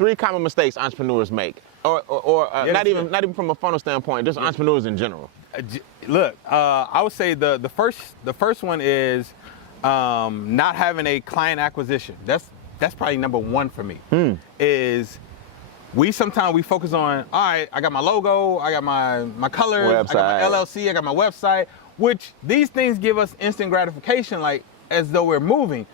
3 common mistakes entrepreneurs make, or Yes, not even from a funnel standpoint, just entrepreneurs in general. Look, I would say the first one is not having a client acquisition. That's probably number 1 for me. Is sometimes we focus on, all right, I got my logo, I got my colors, Website. I got my LLC, I got my website, which these things give us instant gratification, like as though we're moving.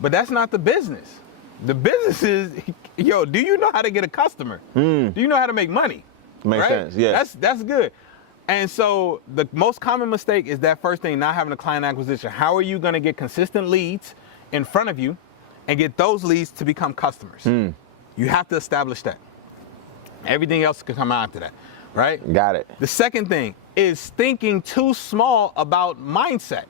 But that's not the business. The business is, yo, do you know how to get a customer? Do you know how to make money? Makes sense, yeah. That's good. And so the most common mistake is that first thing, not having a client acquisition. How are you gonna get consistent leads in front of you and get those leads to become customers? You have to establish that. Everything else can come after that, right? Got it. The second thing is thinking too small about mindset.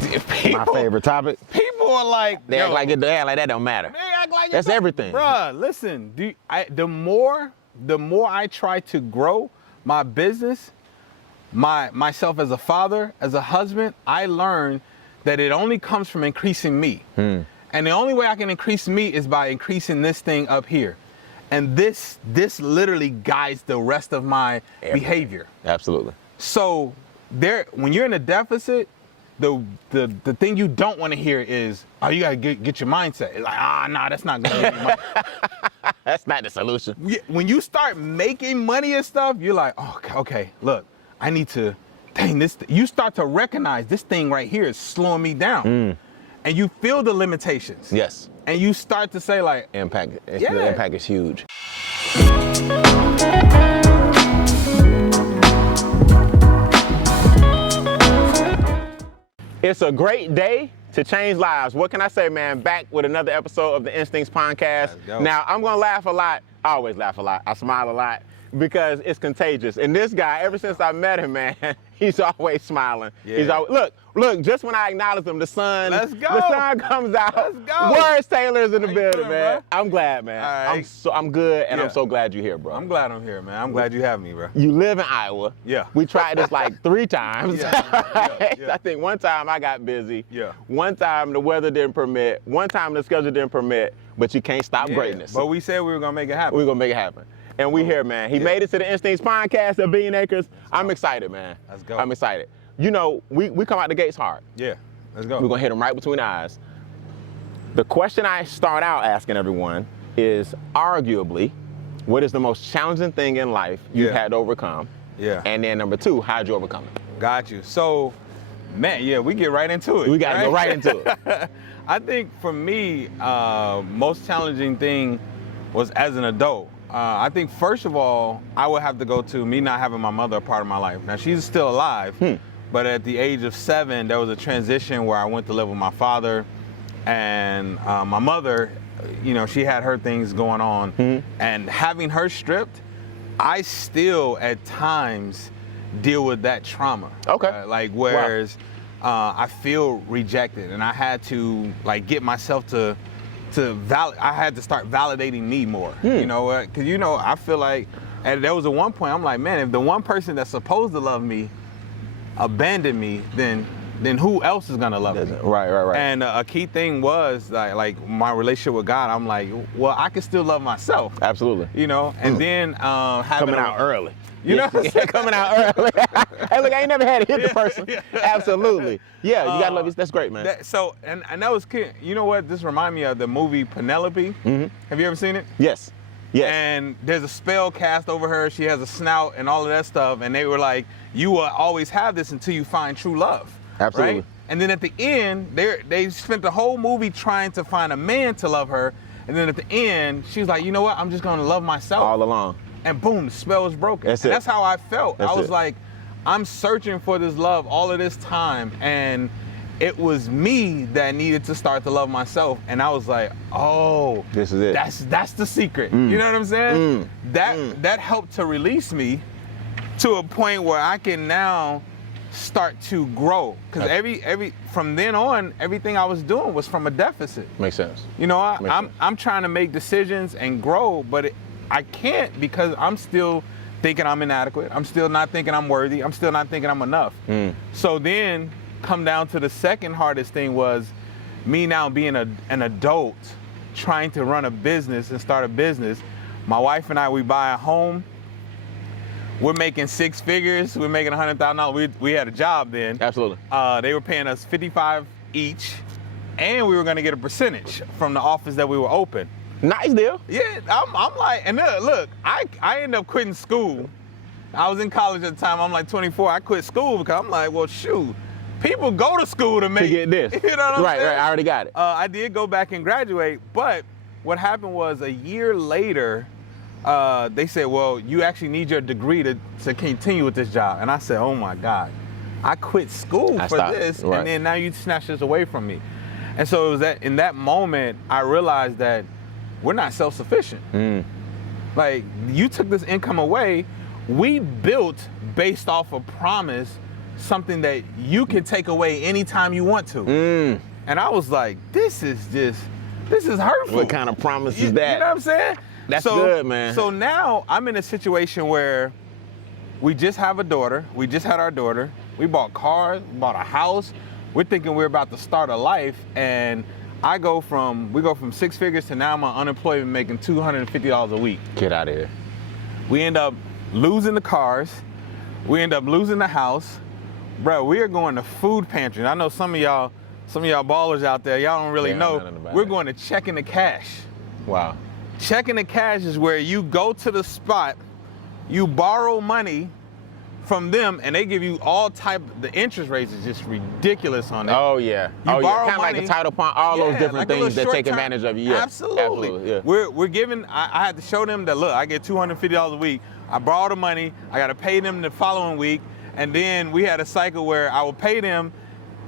My favorite topic. People are like, They act like that don't matter. They act like That's everything. Bruh, listen, the more I try to grow my business, myself as a father, as a husband, I learned that it only comes from increasing me. And the only way I can increase me is by increasing this thing up here. And this literally guides the rest of my behavior. Absolutely. So when you're in a deficit, the thing you don't want to hear is, oh, you gotta get your mindset. It's like, nah, that's not gonna get you money. That's not the solution. When you start making money and stuff, you're like, oh, okay, look, I need to, dang, you start to recognize this thing right here is slowing me down. And you feel the limitations. Yes. And you start to say like, Impact. The impact is huge. It's a great day to change lives. What can I say, man? Back with another episode of the Instincts Podcast. Now, I'm going to laugh a lot. I always laugh a lot. I smile a lot because it's contagious. And this guy, ever since I met him, man, he's always smiling. Yeah. He's always, look, just when I acknowledge him, the sun comes out. Let's go. Words Taylor's in the building, doing, man. bro? I'm glad, man. All right. I'm good, and Yeah. I'm so glad you're here, bro. I'm glad I'm here, man. I'm glad you have me, bro. You live in Iowa. Yeah. We tried this like 3 times. Yeah. I think one time I got busy. Yeah. One time the weather didn't permit. One time the schedule didn't permit. But you can't stop greatness. But we said we were gonna make it happen. We're gonna make it happen. And we here, man. He made it to the Instincts Podcast at Billion Acres. I'm excited, man. Let's go. I'm excited. You know, we come out the gates hard. Yeah. Let's go. We're gonna hit him right between the eyes. The question I start out asking everyone is arguably, what is the most challenging thing in life you've had to overcome? Yeah. And then number 2, how'd you overcome it? Got you. So, man, yeah, we get right into it. We gotta go right into it. I think for me, most challenging thing was as an adult. I think first of all, I would have to go to me not having my mother a part of my life. Now she's still alive, but at the age of 7, there was a transition where I went to live with my father, and my mother, you know, she had her things going on, and having her stripped, I still at times deal with that trauma. Okay. Like whereas I feel rejected, and I had to like get myself to I had to start validating me more. You know what? Because you know, I feel like, and there was a one point I'm like, man, if the one person that's supposed to love me abandoned me, then who else is gonna love me? Right. And a key thing was like my relationship with God. I'm like, well, I can still love myself. Absolutely. You know, and then having Coming out early. You know what I'm saying? Coming out early. Hey, look, I ain't never had to hit the person. Absolutely. Yeah, you gotta love yourself. That's great, man. And that was kid. You know what? This reminded me of the movie Penelope. Have you ever seen it? Yes. Yes. And there's a spell cast over her. She has a snout and all of that stuff. And they were like, you will always have this until you find true love. Absolutely. Right? And then at the end, they spent the whole movie trying to find a man to love her. And then at the end, she was like, you know what? I'm just gonna love myself. All along. And boom, the spell was broken. That's it. That's how I felt. That's I was it. like, I'm searching for this love all of this time, and it was me that needed to start to love myself. And I was like, oh, This is it. That's the secret. You know what I'm saying? That helped to release me to a point where I can now start to grow. Because every from then on, everything I was doing was from a deficit. Makes sense. You know, I'm trying to make decisions and grow, but I can't because I'm still thinking I'm inadequate. I'm still not thinking I'm worthy. I'm still not thinking I'm enough. So then come down to the second hardest thing was me now being an adult trying to run a business and start a business. My wife and I, we buy a home. We're making 6 figures. We're making $100,000. We had a job then. Absolutely. They were paying us $55 each, and we were going to get a percentage from the office that we were open. Nice deal. Yeah, I'm like, and look, I ended up quitting school. I was in college at the time. I'm like 24. I quit school because I'm like, well, shoot, people go to school to get this. You know what I'm saying? Right. I already got it. I did go back and graduate, but what happened was a year later, they said, well, you actually need your degree to continue with this job. And I said, oh my God, I quit school for this, and then now you snatch this away from me. And so it was in that moment, I realized that we're not self-sufficient. Like, you took this income away. We built based off a promise, something that you can take away anytime you want to. And I was like, this is hurtful. What kind of promise is that? You know what I'm saying? That's good, man. So now I'm in a situation where we just have a daughter. We just had our daughter. We bought cars, bought a house. We're thinking we're about to start a life, and we go from 6 figures to now I'm on unemployment making $250 a week. Get out of here. We end up losing the cars. We end up losing the house. Bro, we are going to food pantry. I know some of y'all ballers out there, y'all don't really know. We're going to checking the cash. Wow. Checking the cash is where you go to the spot, you borrow money from them, and they give you the interest rates is just ridiculous on that. Oh yeah. Borrow kind of like a title pond, all those different things that take advantage of you. Yeah. Absolutely. Yeah. We're giving, I had to show them that, look, I get $250 a week. I borrow the money, I gotta pay them the following week, and then we had a cycle where I would pay them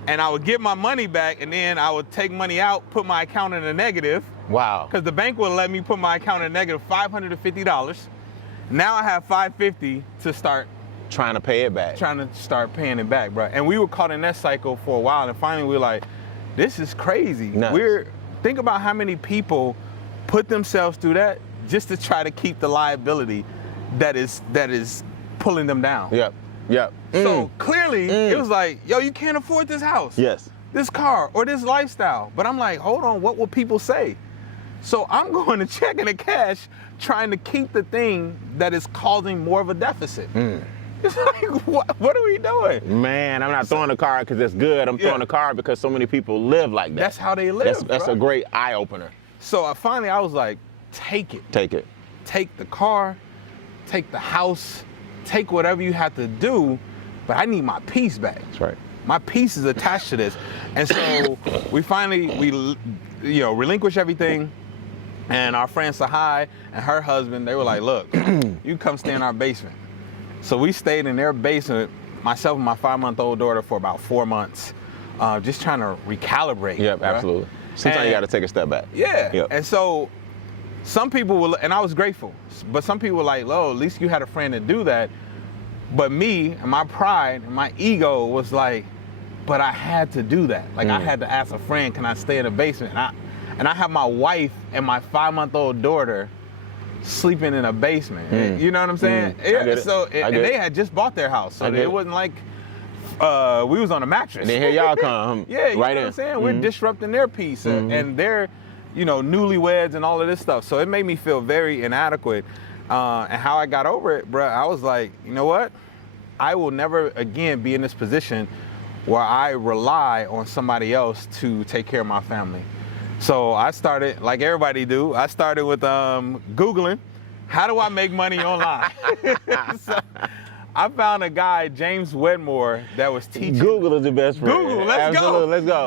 and I would get my money back, and then I would take money out, put my account in a negative. Wow. Because the bank would let me put my account in a negative $550. Now I have $550 to start trying to pay it back. Trying to start paying it back, bro. And we were caught in that cycle for a while, and finally we were like, this is crazy. Nuts. Think about how many people put themselves through that just to try to keep the liability that is pulling them down. Yep. So clearly it was like, yo, you can't afford this house. Yes. This car or this lifestyle. But I'm like, hold on, what will people say? So I'm going to checking the cash, trying to keep the thing that is causing more of a deficit. It's like, what are we doing? Man, I'm not throwing the card because it's good. I'm throwing the card because so many people live like that. That's how they live. That's a great eye opener. So finally I was like, take it. Take it. Take the car, take the house, take whatever you have to do, but I need my peace back. That's right. My peace is attached to this. And so we relinquish everything. And our friend Sahai and her husband, they were like, look, you come stay in our basement. So we stayed in their basement, myself and my 5-month-old daughter, for about 4 months, just trying to recalibrate. Yep, right? Absolutely. Sometimes you got to take a step back. Yeah. Yep. And so some people will, and I was grateful, but some people were like, "Oh, at least you had a friend to do that." But me and my pride and my ego was like, "But I had to do that. Like I had to ask a friend, can I stay in the basement?" And I have my wife and my 5-month-old daughter sleeping in a basement. You know what I'm saying? And they had just bought their house, so it wasn't like we was on a mattress. And then here y'all come. Yeah, you know what I'm saying? We're disrupting their peace and their, newlyweds and all of this stuff. So it made me feel very inadequate. And how I got over it, bro, I was like, you know what? I will never again be in this position where I rely on somebody else to take care of my family. So I started, like everybody do, I started with Googling, how do I make money online? So I found a guy, James Wedmore, that was teaching. Google is the best friend. Google, let's go. Let's go.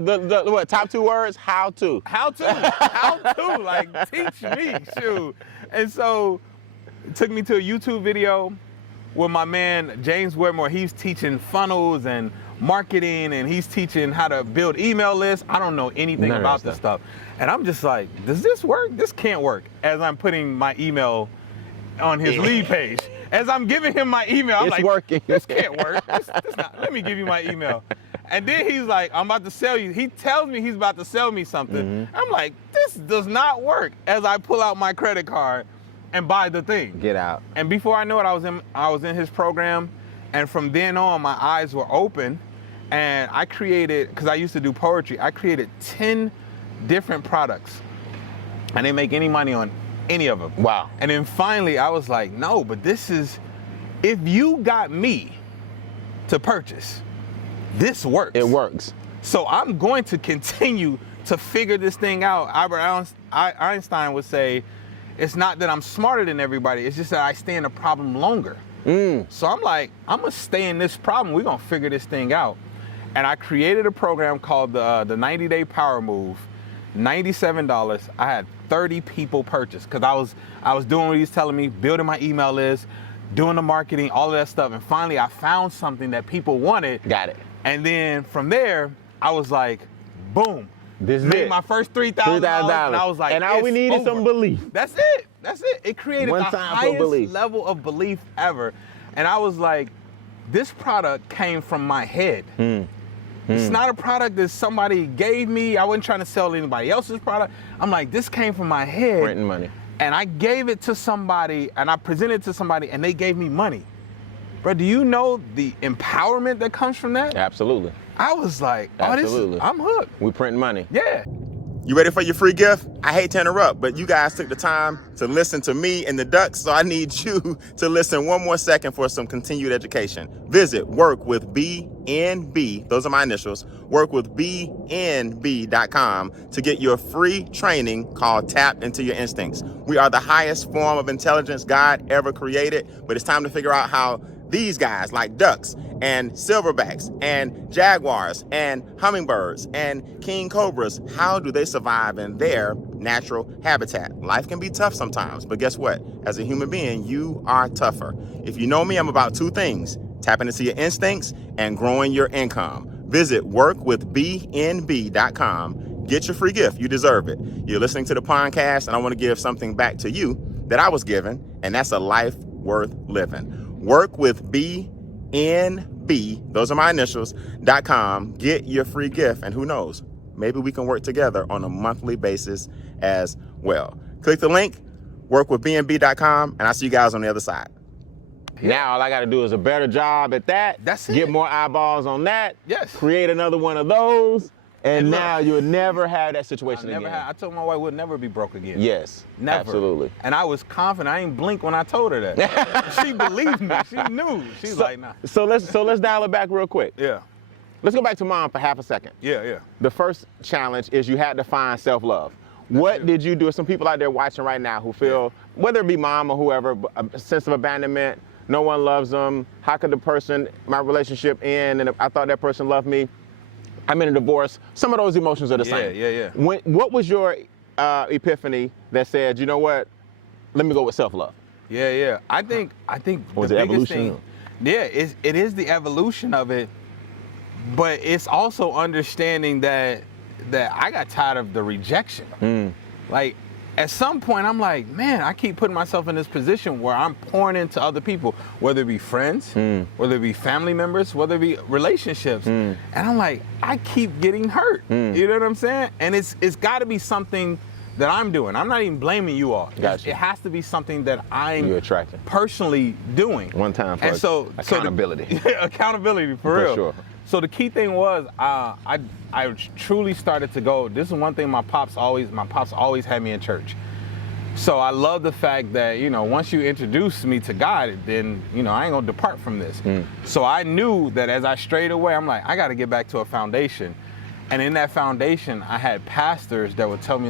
Let's go. What, top 2 words? How to. How to, like teach me, shoot. And so it took me to a YouTube video where my man, James Wedmore, he's teaching funnels and marketing, and he's teaching how to build email lists. I don't know anything about this stuff. And I'm just like, does this work? This can't work. As I'm putting my email on his lead page. As I'm giving him my email, I'm like, working. This can't work. Let me give you my email. And then he's like, I'm about to sell you. He tells me he's about to sell me something. I'm like, this does not work. As I pull out my credit card and buy the thing. Get out. And before I knew it, I was in his program. And from then on, my eyes were open. And I created, because I used to do poetry, I created 10 different products I didn't make any money on any of them. Wow. And then finally I was like, no, but this is, if you got me to purchase, this works. It works. So I'm going to continue to figure this thing out. Albert Einstein would say, it's not that I'm smarter than everybody, it's just that I stay in the problem longer. So I'm like, I'm gonna stay in this problem, we're gonna figure this thing out. And I created a program called the 90-Day Power Move, $97. I had 30 people purchase, because I was doing what he was telling me, building my email list, doing the marketing, all of that stuff. And finally I found something that people wanted. Got it. And then from there, I was like, boom. This is made it. my first $3,000. And I was like, and all we need is some belief. That's it. That's it. It created One the time for highest belief. level of belief ever. And I was like, this product came from my head. It's not a product that somebody gave me. I wasn't trying to sell anybody else's product. I'm like, this came from my head. Printing money. And I gave it to somebody, and I presented it to somebody, and they gave me money. Bro, do you know the empowerment that comes from that? Absolutely. I was like, oh, Absolutely. I'm hooked. We printing money. Yeah. You ready for your free gift? I hate to interrupt, but you guys took the time to listen to me and the ducks, so I need you to listen one more second for some continued education. Visit workwithbnb, those are my initials, workwithbnb.com to get your free training called Tap Into Your Instincts. We are the highest form of intelligence God ever created, but it's time to figure out how these guys like ducks and silverbacks and jaguars and hummingbirds and king cobras, how do they survive in their natural habitat? Life can be tough sometimes, but guess what? As a human being, you are tougher. If you know me, I'm about two things: tapping into your instincts and growing your income. Visit workwithbnb.com. Get your free gift. You deserve it. You're listening to the podcast, and I want to give something back to you that I was given, and that's a life worth living. Workwithbnb, those are my initials, .com. Get your free gift, and who knows, maybe we can work together on a monthly basis as well. Click the link, workwithbnb.com, and I'll see you guys on the other side. Now all I got to do is a better job at that. That's it. Get more eyeballs on that. Yes. Create another one of those. And look, now you'll never have that situation again. I told my wife we'd never be broke again. Yes, never. Absolutely. And I was confident. I ain't blink when I told her that. She believed me. She knew. She's like, nah. So let's dial it back real quick. Yeah. Let's go back to mom for half a second. Yeah. The first challenge is you had to find self-love. What did you do? Some people out there watching right now who feel, whether it be mom or whoever, a sense of abandonment, no one loves them. How could my relationship end, and if I thought that person loved me? I'm in a divorce. Some of those emotions are the same. Yeah. What was your epiphany that said, you know what, let me go with self-love? Yeah. I think Was the it biggest evolution? thing, it is the evolution of it, but it's also understanding that I got tired of the rejection. Like, at some point, I'm like, man, I keep putting myself in this position where I'm pouring into other people, whether it be friends, whether it be family members, whether it be relationships. And I'm like, I keep getting hurt. You know what I'm saying? And it's got to be something that I'm doing. I'm not even blaming you all. Gotcha. It has to be something that I'm You're attracting. personally doing. One time for accountability. Accountability, for real. Sure. So the key thing was, I truly started to go. This is one thing my pops always had me in church. So I love the fact that, once you introduce me to God, then, I ain't gonna depart from this. So I knew that as I strayed away, I'm like, I gotta get back to a foundation. And in that foundation, I had pastors that would tell me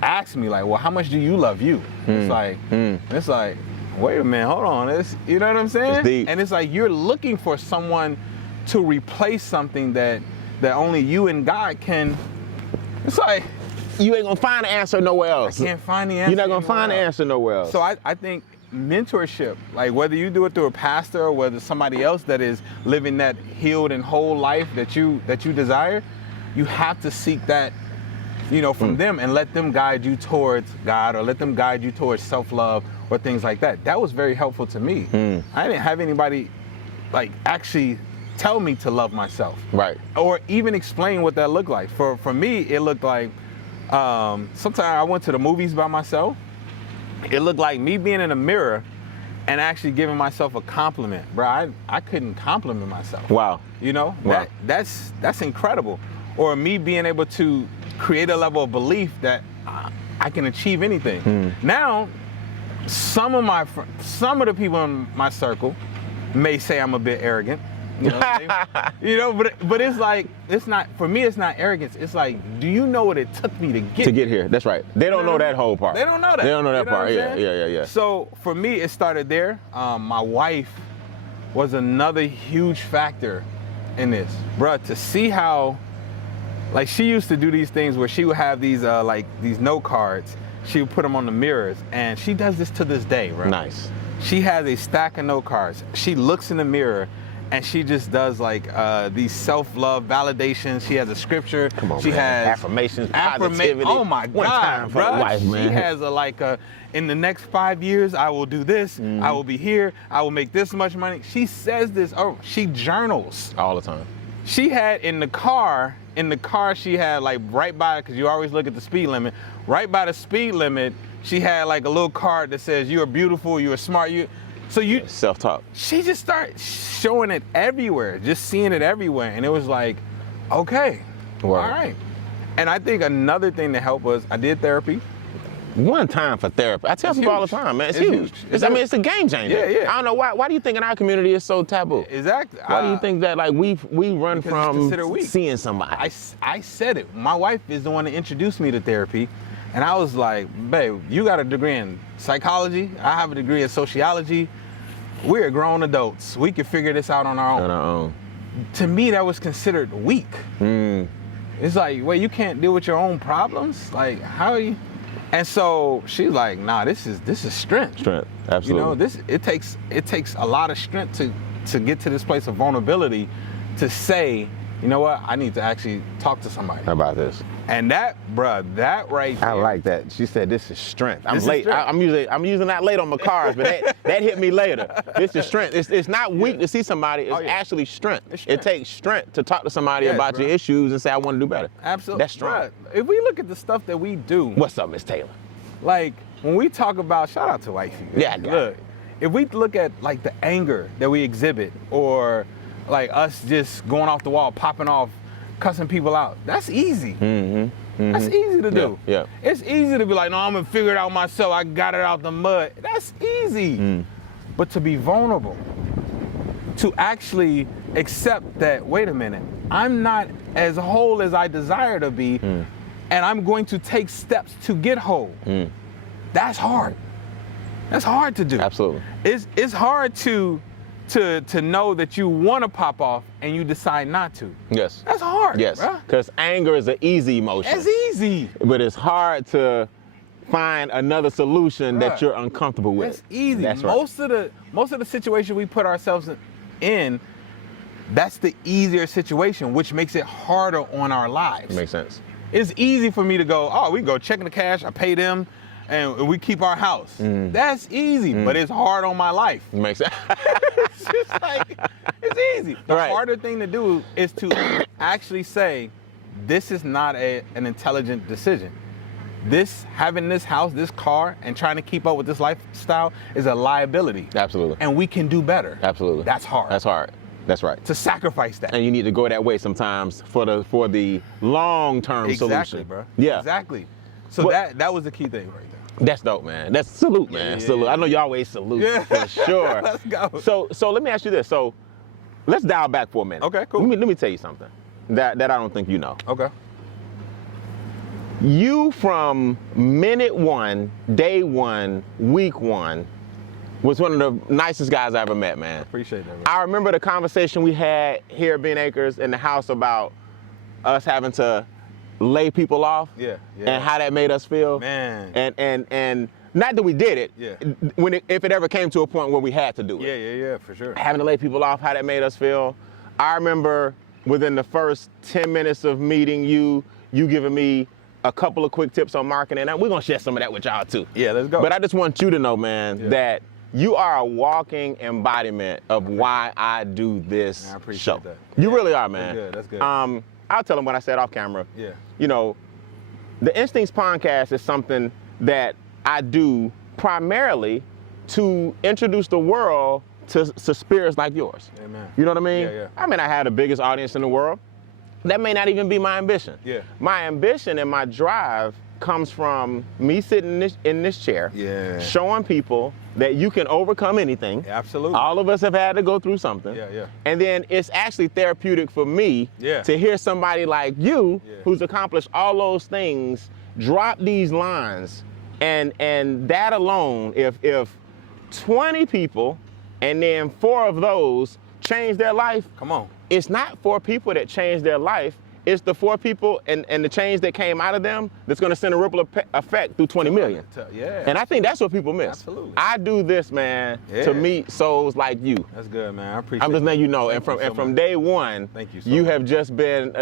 ask me well, how much do you love you? It's like, wait a minute, hold on. You know what I'm saying? It's deep. And it's like, you're looking for someone to replace something that only you and God can. It's like, you ain't gonna find the answer nowhere else. I can't find the answer. You're not gonna find the answer nowhere else. So I think mentorship, whether you do it through a pastor or whether somebody else that is living that healed and whole life that you desire, you have to seek that, from them, and let them guide you towards God, or let them guide you towards self-love or things like that. That was very helpful to me. I didn't have anybody actually tell me to love myself. Right. Or even explain what that looked like. For me, it looked like, sometimes I went to the movies by myself. It looked like me being in a mirror and actually giving myself a compliment. Bro, I couldn't compliment myself. Wow. Wow. That's incredible. Or me being able to create a level of belief that I can achieve anything. Now, some of the people in my circle may say I'm a bit arrogant. You know, but it's like, it's not, for me, it's not arrogance. It's like, do you know what it took me to get here? That's right. They don't know that whole part. They don't know that. They don't know that part. Yeah. So for me, it started there. My wife was another huge factor in this. Bruh, to see how, like, she used to do these things where she would have these, like, these note cards. She would put them on the mirrors, and she does this to this day, bro. Nice. She has a stack of note cards. She looks in the mirror, and she just does like these self-love validations. She has a scripture. Come on, she man. has affirmations, positivity. Oh my One God, time for bro. the wife, man. She has in the next 5 years, I will do this. I will be here. I will make this much money. She says this. Oh, she journals all the time. She had in the car, she had like right by, because you always look at the speed limit, right by the speed limit, she had like a little card that says, you are beautiful, you are smart, self-talk. She just started showing it everywhere, just seeing it everywhere. And it was like, okay, all right. And I think another thing that helped was I did therapy. One time for therapy. I tell people all the time, man, it's huge. It's a game changer. Yeah. I don't know why do you think in our community it's so taboo? Exactly. Why do you think that like we run from seeing somebody? I said it. My wife is the one that introduced me to therapy. And I was like, babe, you got a degree in psychology. I have a degree in sociology. We're grown adults. We can figure this out on our own. To me, that was considered weak. It's like, wait, you can't deal with your own problems? Like, how are you? And so she's like, nah, this is strength. Strength, absolutely. You know, it takes a lot of strength to get to this place of vulnerability, to say, you know what, I need to actually talk to somebody. How about this? And that right there. I like that. She said this is strength. I'm late. I'm using that late on my cars, but that hit me later. This is strength. It's not weak to see somebody. It's actually strength. It takes strength to talk to somebody about your issues and say, I want to do better. Absolutely. That's strong. If we look at the stuff that we do. What's up, Miss Taylor? Like, when we talk about, shout out to wifey. Yeah, look, if we look at like the anger that we exhibit, or like us just going off the wall, popping off, cussing people out, that's easy. That's easy to do. Yeah. It's easy to be like, no, I'm gonna figure it out myself. I got it out the mud. That's easy. But to be vulnerable, to actually accept that, wait a minute, I'm not as whole as I desire to be, and I'm going to take steps to get whole. That's hard. That's hard to do. Absolutely. It's hard to know that you want to pop off and you decide not to. Yes. That's hard. Yes. Because anger is an easy emotion. It's easy. But it's hard to find another solution that you're uncomfortable with. It's easy. That's right. Most of the situation we put ourselves in, that's the easier situation, which makes it harder on our lives. Makes sense. It's easy for me to go, oh, we go check in the cash, I pay them, and we keep our house. That's easy, but it's hard on my life. Makes sense. It's just like, it's easy. The harder thing to do is to actually say, this is not an intelligent decision. Having this house, this car, and trying to keep up with this lifestyle is a liability. Absolutely. And we can do better. Absolutely. That's hard. That's hard. That's right. To sacrifice that. And you need to go that way sometimes for the long-term solution. Exactly, bro. Yeah. Exactly. So that was the key thing right there. That's dope, man. That's salute, man. Salute. I know you always salute for sure. Let's go. So let me ask you this. So let's dial back for a minute. Okay, cool. Let me tell you something that I don't think you know. Okay. You from minute one, day one, week one, was one of the nicest guys I ever met, man. Appreciate that, bro. I remember the conversation we had here at Bean Acres in the house about us having to lay people off, and how that made us feel, man. And not that we did it, if it ever came to a point where we had to do it. Yeah, for sure. Having to lay people off, how that made us feel. I remember within the first 10 minutes of meeting you giving me a couple of quick tips on marketing, and we're gonna share some of that with y'all too. Yeah, let's go. But I just want you to know, man, that you are a walking embodiment of why I do this I appreciate show. that. You really are, man. That's good. I'll tell them what I said off camera. Yeah. You know, the Instincts podcast is something that I do primarily to introduce the world to spirits like yours. Amen. You know what I mean? Yeah. I mean, I have the biggest audience in the world. That may not even be my ambition. Yeah. My ambition and my drive comes from me sitting in this chair, Yeah. showing people that you can overcome anything. Absolutely. All of us have had to go through something. Yeah. And then it's actually therapeutic for me to hear somebody like you who's accomplished all those things drop these lines. And that alone, if 20 people and then 4 of those change their life, Come on. it's not 4 people that change their life. It's the 4 people and the change that came out of them that's going to send a ripple effect through 20 million. Yeah. And I think that's what people miss. Absolutely. I do this, man, to meet souls like you. That's good, man. I appreciate it. I'm just letting you know. And from day one, Thank you so you much. have just been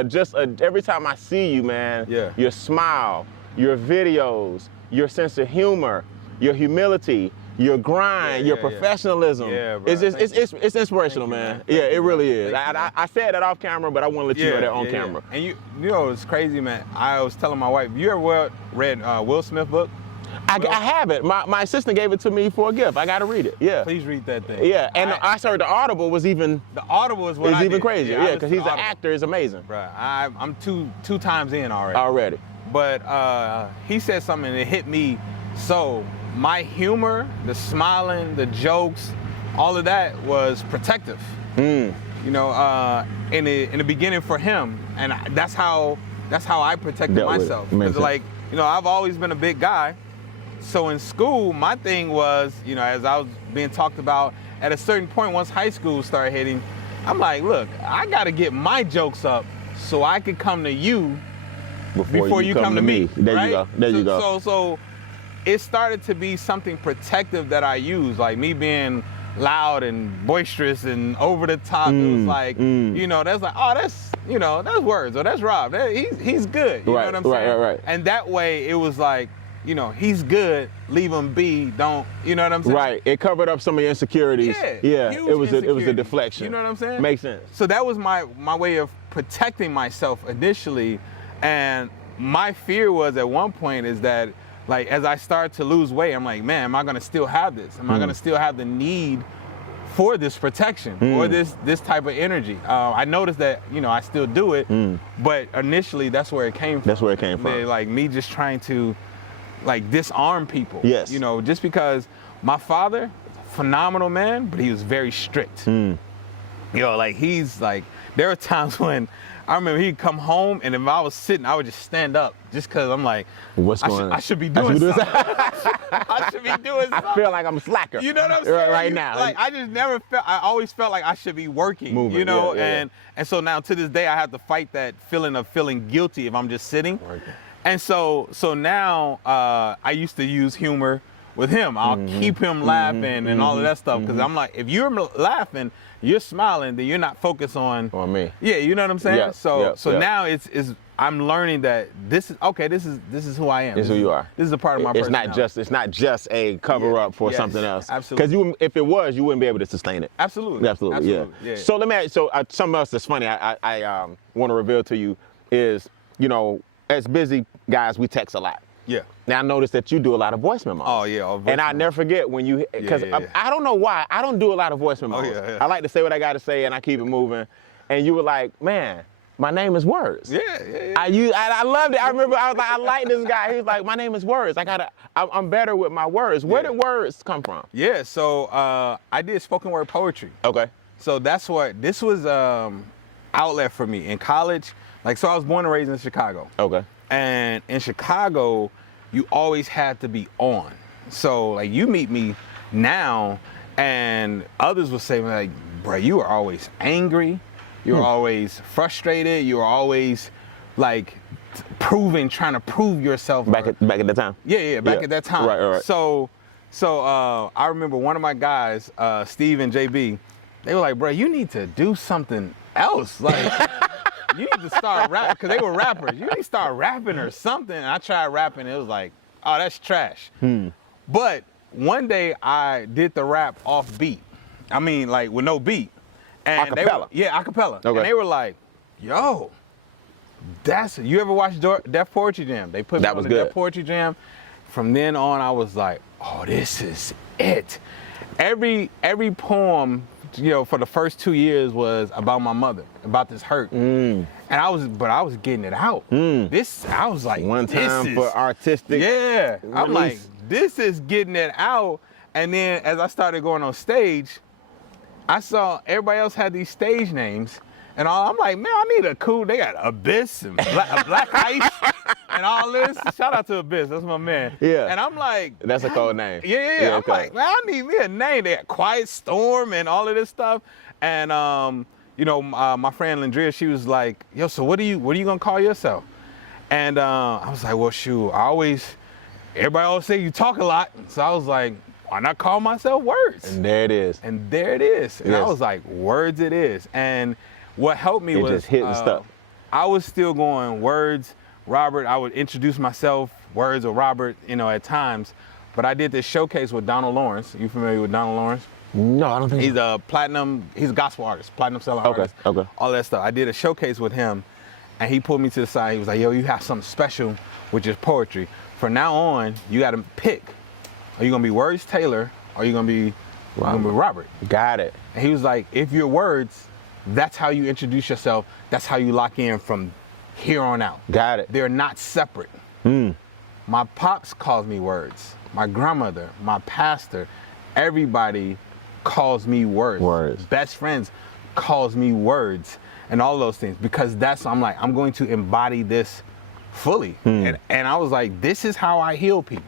every time I see you, man, your smile, your videos, your sense of humor, your humility, your grind, your professionalism. Yeah, bro. It's inspirational, man. Yeah, it really is. I said that off camera, but I want to let you know that on camera. And you know, it's crazy, man. I was telling my wife, you ever read Will Smith book? I haven't. My assistant gave it to me for a gift. I got to read it. Yeah. Please read that thing. Yeah, and I heard the Audible was even. The Audible is what is I even did. crazier. Yeah, because he's an Audible. actor. It's amazing. Bruh, I'm two times in already. Already. But he said something that hit me. So my humor, the smiling, the jokes, all of that was protective. You know, in the beginning for him, and that's how I protected myself. Because like, you know, I've always been a big guy. So in school, my thing was, you know, as I was being talked about, at a certain point, once high school started hitting, I'm like, look, I got to get my jokes up so I could come to you before you come to me. There right? you go. There you go. So it started to be something protective that I use, like me being loud and boisterous and over the top. It was like, you know, that's like, oh, that's, you know, that's Words, or that's Rob. He's good. You know what I'm saying? Right. And that way it was like, you know, he's good, leave him be, don't, you know what I'm saying? Right. It covered up some of your insecurities. Yeah. It was a deflection. You know what I'm saying? Makes sense. So that was my way of protecting myself initially. And my fear was at one point is that, like, as I started to lose weight, I'm like, man, am I gonna still have this? Am I gonna still have the need for this protection or this type of energy? I noticed that, you know, I still do it, but initially that's where it came from. That's where it came from. Like me just trying to, like, disarm people. Yes. You know, just because my father, phenomenal man, but he was very strict. You know, like, he's like, there were times when I remember he'd come home, and if I was sitting, I would just stand up just because I'm like, I should be doing something. I should be doing something. I feel like I'm a slacker. You know what I'm saying? Right now. Like, I just never felt, I always felt like I should be working, moving, you know? yeah. And so now to this day, I have to fight that feeling of feeling guilty if I'm just sitting. Working. And so now I used to use humor with him. I'll keep him laughing and all of that stuff, because I'm like, if you're laughing, you're smiling, then you're not focused on me. Yeah, you know what I'm saying? Yeah, so yeah. now it's I'm learning that this is who I am. This is who you are. This is a part of my personality. It's not just a cover up for something else. Absolutely. Because if it was, you wouldn't be able to sustain it. Absolutely. Yeah. So let me ask, something else that's funny I want to reveal to you is, you know, as busy guys, we text a lot. Yeah. Now I noticed that you do a lot of voice memos. Oh yeah. And I never forget when you, because I don't know why, I don't do a lot of voice memos. I like to say what I got to say and I keep it moving. And you were like, man, my name is Words. Yeah. I loved it. I remember I was like, I like this guy. He was like, my name is Words. I'm better with my words. Where did words come from? Yeah. So I did spoken word poetry. Okay. So this was outlet for me in college. Like, so I was born and raised in Chicago. Okay. And in Chicago, you always had to be on. So like, you meet me now, and others will say like, bro, you are always angry. You're always frustrated. You're always like trying to prove yourself. Back at the time. Yeah, back at that time. Right. So I remember one of my guys, Steve and JB, they were like, bro, you need to do something else. Like, you need to start rapping, because they were rappers. You need to start rapping or something. And I tried rapping, it was like, oh, that's trash. But one day I did the rap off beat. I mean, like, with no beat. And acapella? Acapella. Okay. And they were like, yo, you ever watch Def Poetry Jam? They put me on the Def Poetry Jam. From then on, I was like, oh, this is it. Every poem, you know, for the first 2 years was about my mother, about this hurt. And I was getting it out. I was like, one time for artistic. Yeah. I'm like, release. this is getting it out. And then as I started going on stage, I saw everybody else had these stage names. And I'm like, man, I need a cool, they got Abyss and Black Ice and all this. Shout out to Abyss, that's my man. Yeah. And I'm like. That's a cold name. Yeah. I'm like, man, I need me a name. They got Quiet Storm and all of this stuff. And, my friend Landria, she was like, yo, so what are you gonna call yourself? And I was like, well, shoot, everybody always say you talk a lot. So I was like, why not call myself Words? And there it is. And there it is. And Yes. I was like, Words it is. And what helped me was just hitting stuff. I was still going Words, Robert. I would introduce myself, Words or Robert, at times. But I did this showcase with Donald Lawrence. You familiar with Donald Lawrence? No, I don't think He's a gospel artist, platinum selling artist. Okay. All that stuff. I did a showcase with him, and he pulled me to the side. He was like, yo, you have something special, which is poetry. From now on, you got to pick. Are you going to be Words Taylor, or are you going to be Robert? Got it. And he was like, if you're Words, that's how you introduce yourself. That's how you lock in from here on out. Got it. They're not separate. My pops calls me Words. My grandmother, my pastor, everybody calls me Words. Best friends calls me Words, and all those things, because I'm like, I'm going to embody this fully. And I was like, this is how I heal people.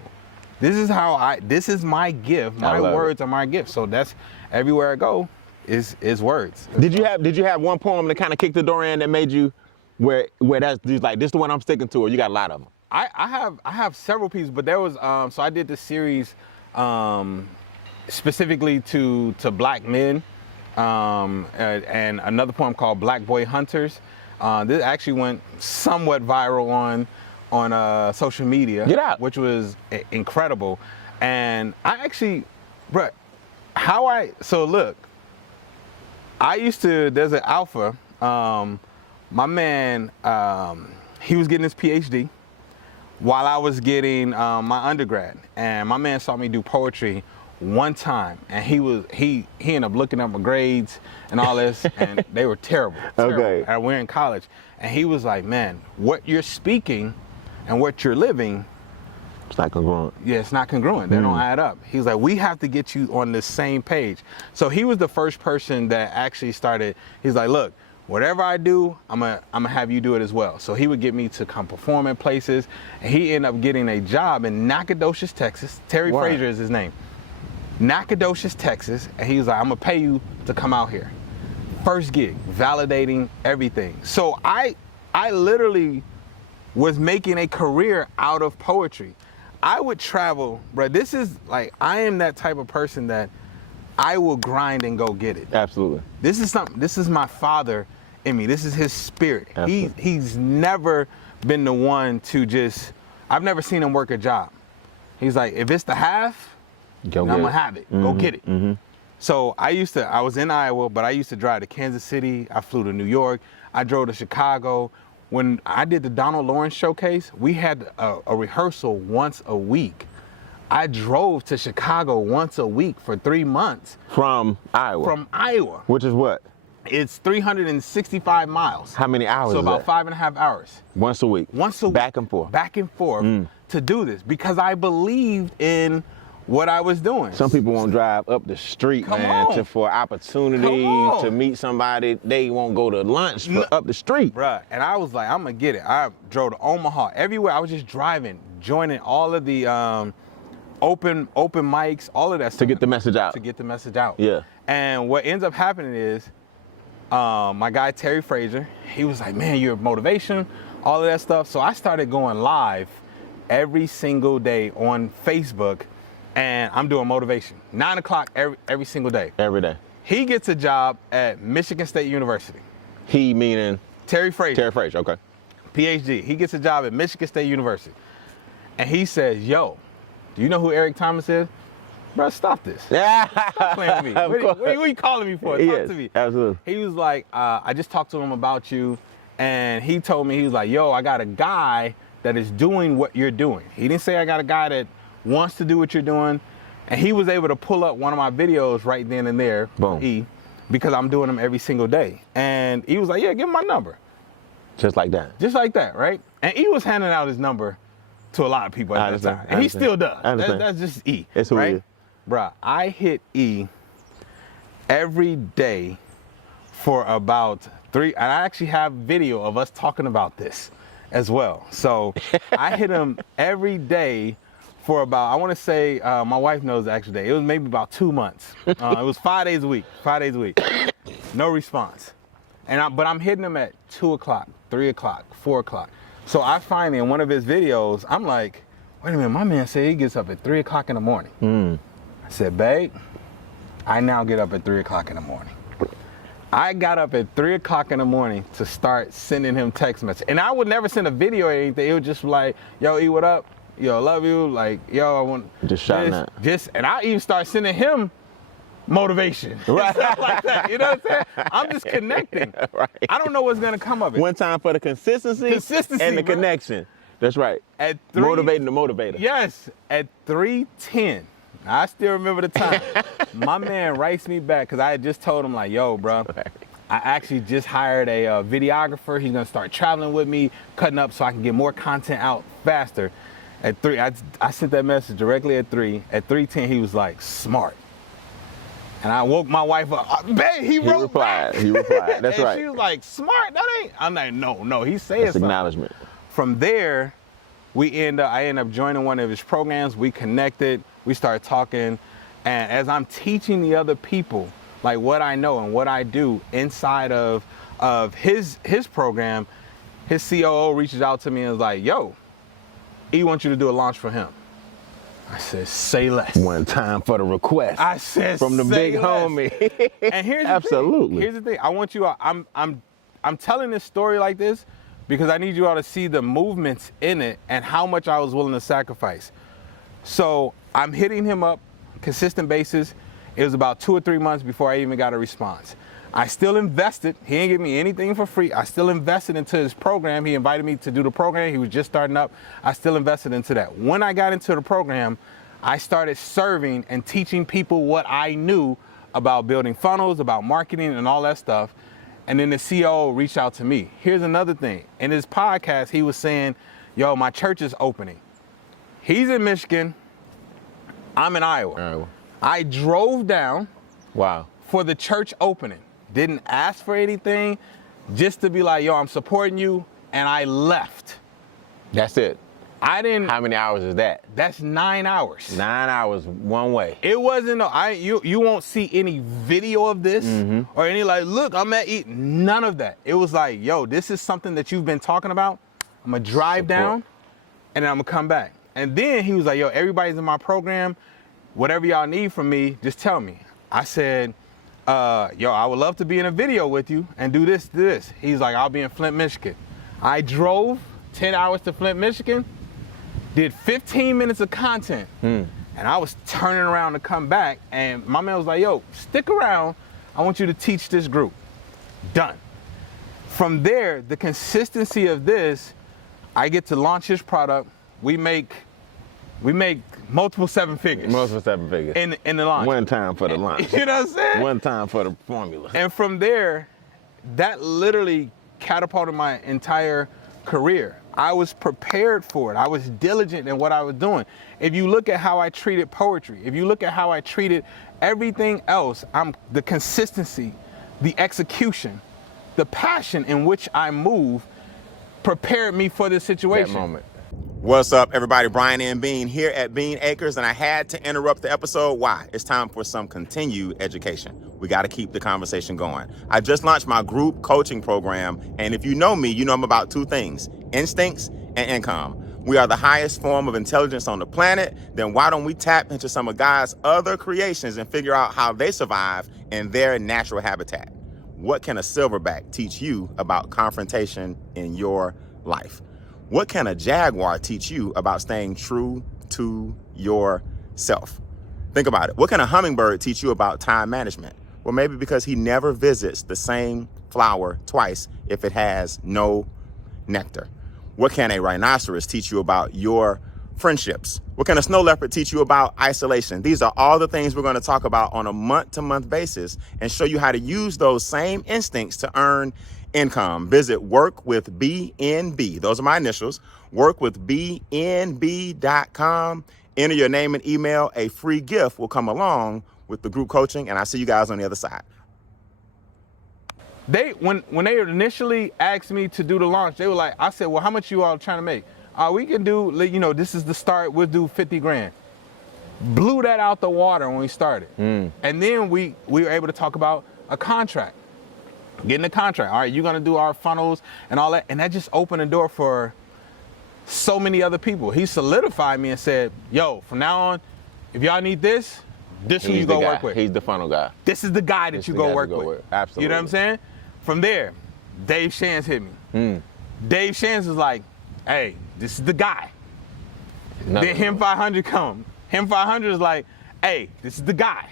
This is my gift. My words are my gift. So that's everywhere I go is Words. Did you have one poem that kind of kicked the door in that made you where that's like, this is the one I'm sticking to, or you got a lot of them? I have several pieces, but there was so I did this series specifically to Black men, and another poem called Black Boy Hunters. This actually went somewhat viral on social media. Get out. Which was incredible. And I actually, look, there's an alpha, my man, he was getting his PhD while I was getting my undergrad, and my man saw me do poetry one time, and he ended up looking at my grades and all this, and they were terrible. Okay. And we're in college, and he was like, man, what you're speaking and what you're living, It's not congruent. yeah, it's not congruent. They don't add up. He's like, we have to get you on the same page. So he was the first person that actually started. He's like, look, whatever I do, I'm gonna have you do it as well. So he would get me to come perform in places, and he ended up getting a job in Nacogdoches, Texas. Terry Wow. Frazier is his name. Nacogdoches, Texas, and he was like, I'm gonna pay you to come out here. First gig, validating everything. So I literally was making a career out of poetry. I would travel, bro. This is like, I am that type of person that I will grind and go get it. Absolutely. This is my father in me. This is his spirit. Absolutely. He's never been the one to I've never seen him work a job. He's like, if it's the half, then I'm gonna have it. Go get it. So I was in Iowa, but I used to drive to Kansas City. I flew to New York. I drove to Chicago. When I did the Donald Lawrence showcase, we had a rehearsal once a week. I drove to Chicago once a week for 3 months. From Iowa. Which is what? It's 365 miles. How many hours So is about that? 5.5 hours. Once a week. Once a week. Back and forth. Back and forth to do this, because I believed in what I was doing. Some people won't drive up the street, Come man, on. for opportunity Come on. to meet somebody. They won't go to lunch for up the street. Bruh, and I was like, I'm gonna get it. I drove to Omaha, everywhere. I was just driving, joining all of the open mics, all of that stuff. To get the message out. To get the message out. Yeah. And what ends up happening is, my guy Terry Frazier, he was like, man, you're motivation, all of that stuff. So I started going live every single day on Facebook, and I'm doing motivation. 9 o'clock every single day. Every day. He gets a job at Michigan State University. He meaning? Terry Frazier. Terry Frazier, okay. PhD. He gets a job at Michigan State University. And he says, yo, do you know who Eric Thomas is? Bro, stop this. Yeah. Stop playing with me. What are you calling me for? Talk to me. Absolutely. He was like, I just talked to him about you, and he told me, he was like, yo, I got a guy that is doing what you're doing. He didn't say I got a guy that wants to do what you're doing. And he was able to pull up one of my videos right then and there, Boom. because I'm doing them every single day. And he was like, yeah, give him my number. Just like that. Just like that, right? And E was handing out his number to a lot of people at that time. And he still does. That's just E. It's who he is. Bruh, I hit E every day for about 3, and I actually have video of us talking about this as well. So I hit him every day for about, I want to say, my wife knows the actual day. It was maybe about 2 months. It was 5 days a week, 5 days a week. No response. But I'm hitting him at 2 o'clock, 3 o'clock, 4 o'clock. So I finally, in one of his videos, I'm like, wait a minute, my man said he gets up at 3 o'clock in the morning. I said, babe, I now get up at 3 o'clock in the morning. I got up at 3 o'clock in the morning to start sending him text messages. And I would never send a video or anything. It was just like, yo, E, what up? Yo, love you. Like, yo, I want just shouting out. And I even start sending him motivation. Right. Stuff like that. You know what I'm saying? I'm just connecting. Right. I don't know what's going to come of it. One time for the consistency and the connection. That's right. At motivating the motivator. Yes. At 3:10. I still remember the time. My man writes me back because I had just told him like, yo, bro, I actually just hired a videographer. He's going to start traveling with me, cutting up so I can get more content out faster. At 3, I sent that message directly at 3. At 3:10, he was like, smart. And I woke my wife up. Babe, he wrote replied. back. He replied. That's right. And she was like, smart? That ain't. I'm like, no, he's saying That's something. Acknowledgement. From there, I end up joining one of his programs. We connected. We started talking. And as I'm teaching the other people, like what I know and what I do inside of his program, his COO reaches out to me and is like, yo, he wants you to do a launch for him. I said, say less. One time for the request. I said, from the big homie. And here's the absolutely. Thing. Here's the thing. I want you all, I'm telling this story like this because I need you all to see the movements in it and how much I was willing to sacrifice. So I'm hitting him up, consistent basis. It was about 2 or 3 months before I even got a response. I still invested. He didn't give me anything for free. I still invested into his program. He invited me to do the program. He was just starting up. I still invested into that. When I got into the program, I started serving and teaching people what I knew about building funnels, about marketing and all that stuff. And then the CEO reached out to me. Here's another thing. In his podcast, he was saying, yo, my church is opening. He's in Michigan. I'm in Iowa. I drove down for the church opening. Didn't ask for anything, just to be like, yo, I'm supporting you, and I left. That's it. I didn't. How many hours is that? That's 9 hours. 9 hours one way. It wasn't. You won't see any video of this or any like, look, I'm at eat. None of that. It was like, yo, this is something that you've been talking about. I'm gonna drive down, and then I'm gonna come back. And then he was like, yo, everybody's in my program. Whatever y'all need from me, just tell me. I said, yo, I would love to be in a video with you and do this. He's like, I'll be in Flint, Michigan. I drove 10 hours to Flint, Michigan, did 15 minutes of content, and I was turning around to come back, and my man was like, yo, stick around. I want you to teach this group. Done. From there, the consistency of this, I get to launch his product. We make multiple 7 figures. Multiple 7 figures. In the launch. One time for the launch. You know what I'm saying? One time for the formula. And from there, that literally catapulted my entire career. I was prepared for it. I was diligent in what I was doing. If you look at how I treated poetry, if you look at how I treated everything else, the consistency, the execution, the passion in which I move prepared me for this situation. That moment. What's up, everybody? Brian and Bean here at Bean Acres, and I had to interrupt the episode. Why? It's time for some continued education. We got to keep the conversation going. I just launched my group coaching program, and if you know me, you know I'm about 2 things: instincts and income. We are the highest form of intelligence on the planet. Then why don't we tap into some of God's other creations and figure out how they survive in their natural habitat? What can a silverback teach you about confrontation in your life? What can a jaguar teach you about staying true to yourself? Think about it. What can a hummingbird teach you about time management? Well, maybe because he never visits the same flower twice if it has no nectar. What can a rhinoceros teach you about your friendships? What can a snow leopard teach you about isolation? These are all the things we're going to talk about on a month-to-month basis and show you how to use those same instincts to earn income. Visit workwithbnb. Those are my initials. Workwithbnb.com. Enter your name and email. A free gift will come along with the group coaching, and I'll see you guys on the other side. When they initially asked me to do the launch, they were like, I said, well, how much you all trying to make? We can do, this is the start, we'll do 50 grand. Blew that out the water when we started. And then we were able to talk about a contract, getting a contract. All right, you're gonna do our funnels and all that. And that just opened the door for so many other people. He solidified me and said, yo, from now on, if y'all need this is who you go work with. He's the funnel guy. This is the guy that you go work with. Absolutely. You know what I'm saying? From there, Dave Shands hit me. Dave Shands was like, hey, this is the guy. Then Him 500 come. Him 500 is like, hey, this is the guy.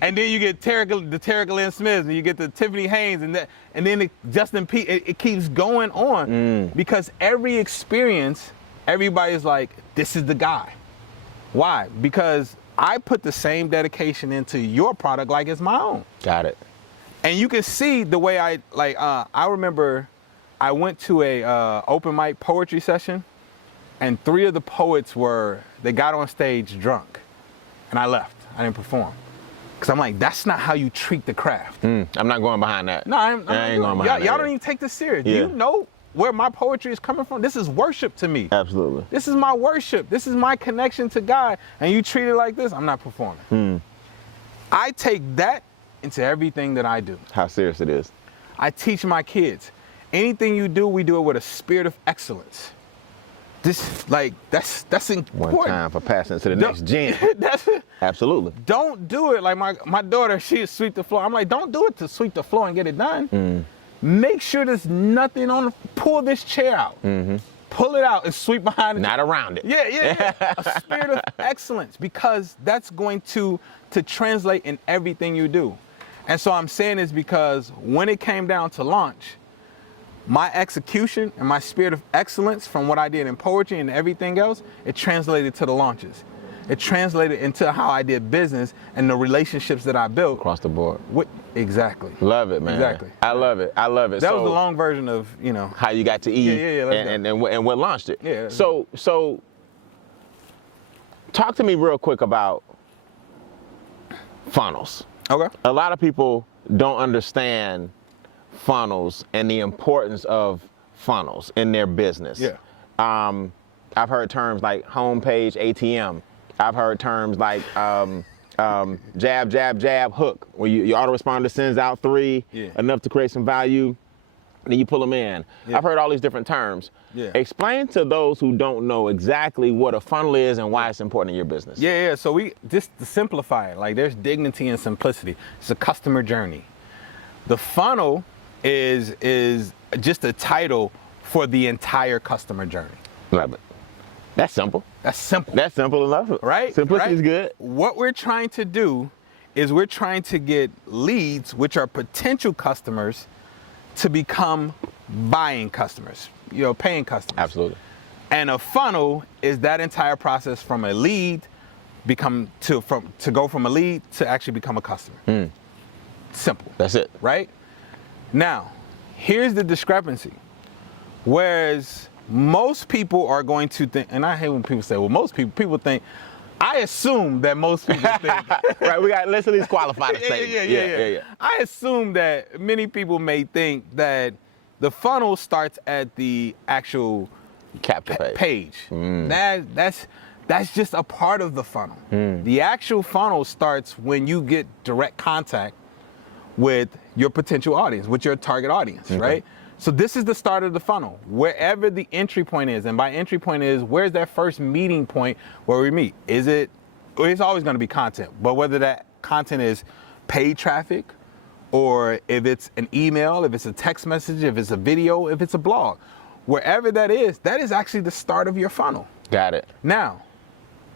And then you get the Terry Glenn Smiths, and you get the Tiffany Haynes, and then Justin P. It keeps going on because every experience, everybody's like, this is the guy. Why? Because I put the same dedication into your product like it's my own. Got it. And you can see the way I remember I went to a open mic poetry session, and 3 of the poets they got on stage drunk, and I left. I didn't perform. Because I'm like, that's not how you treat the craft. I'm not going behind that. No, I ain't going behind that. Y'all don't even take this serious. Yeah. Do you know where my poetry is coming from? This is worship to me. Absolutely. This is my worship. This is my connection to God. And you treat it like this, I'm not performing. I take that into everything that I do. How serious it is. I teach my kids. Anything you do, we do it with a spirit of excellence. That's important. One time for passing it to the next gen. Absolutely. Don't do it like my daughter, she sweep the floor. I'm like, don't do it to sweep the floor and get it done. Make sure there's nothing on pull this chair out. Pull it out and sweep behind it. Not around it. Yeah. A spirit of excellence, because that's going to translate in everything you do. And so I'm saying this because when it came down to launch, my execution and my spirit of excellence from what I did in poetry and everything else, it translated to the launches. It translated into how I did business and the relationships that I built. Across the board. Exactly. Love it, man. Exactly. I love it. That was the long version of, how you got to eat and what launched it. Yeah. So talk to me real quick about funnels. Okay. A lot of people don't understand funnels and the importance of funnels in their business. Yeah. I've heard terms like homepage ATM. I've heard terms like jab, jab, jab, hook, where your autoresponder sends out 3, enough to create some value, and then you pull them in. Yeah. I've heard all these different terms. Yeah. Explain to those who don't know exactly what a funnel is and why it's important in your business. Yeah. So we just to simplify it, like there's dignity and simplicity. It's a customer journey. The funnel is just a title for the entire customer journey. Love it. That's simple. That's simple. That's simple enough. Right? Simplicity is good. What we're trying to do is we're trying to get leads, which are potential customers, to become buying customers, paying customers. Absolutely. And a funnel is that entire process from a lead to go from a lead to actually become a customer. Simple. That's it. Right? Now, here's the discrepancy. Whereas most people are going to think, and I hate when people say, well, most people think, I assume that most people think. Right, let's at least qualify the statement. Yeah. I assume that many people may think that the funnel starts at the actual capture page. That's just a part of the funnel. The actual funnel starts when you get direct contact with your potential audience, with your target audience, right? So this is the start of the funnel, wherever the entry point is. And by entry point is, where's that first meeting point where we meet? It's always gonna be content, but whether that content is paid traffic, or if it's an email, if it's a text message, if it's a video, if it's a blog, wherever that is actually the start of your funnel. Got it. Now,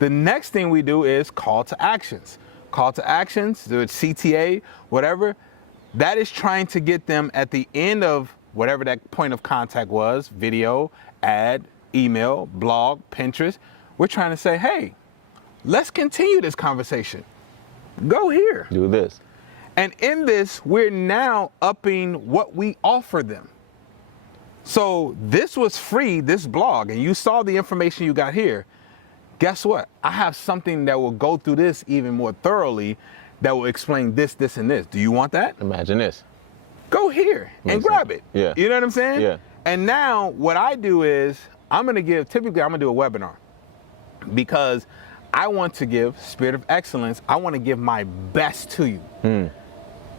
the next thing we do is call to actions. Call to actions, do it CTA, whatever. That is trying to get them at the end of whatever that point of contact was, video, ad, email, blog, Pinterest. We're trying to say, hey, let's continue this conversation. Go here. Do this. And in this, we're now upping what we offer them. So this was free, this blog, and you saw the information you got here. Guess what? I have something that will go through this even more thoroughly that will explain this, this, and this. Do you want that? Imagine this. Go here and grab it. Yeah. You know what I'm saying? Yeah. And now what I do is typically I'm gonna do a webinar because I want to give spirit of excellence. I want to give my best to you.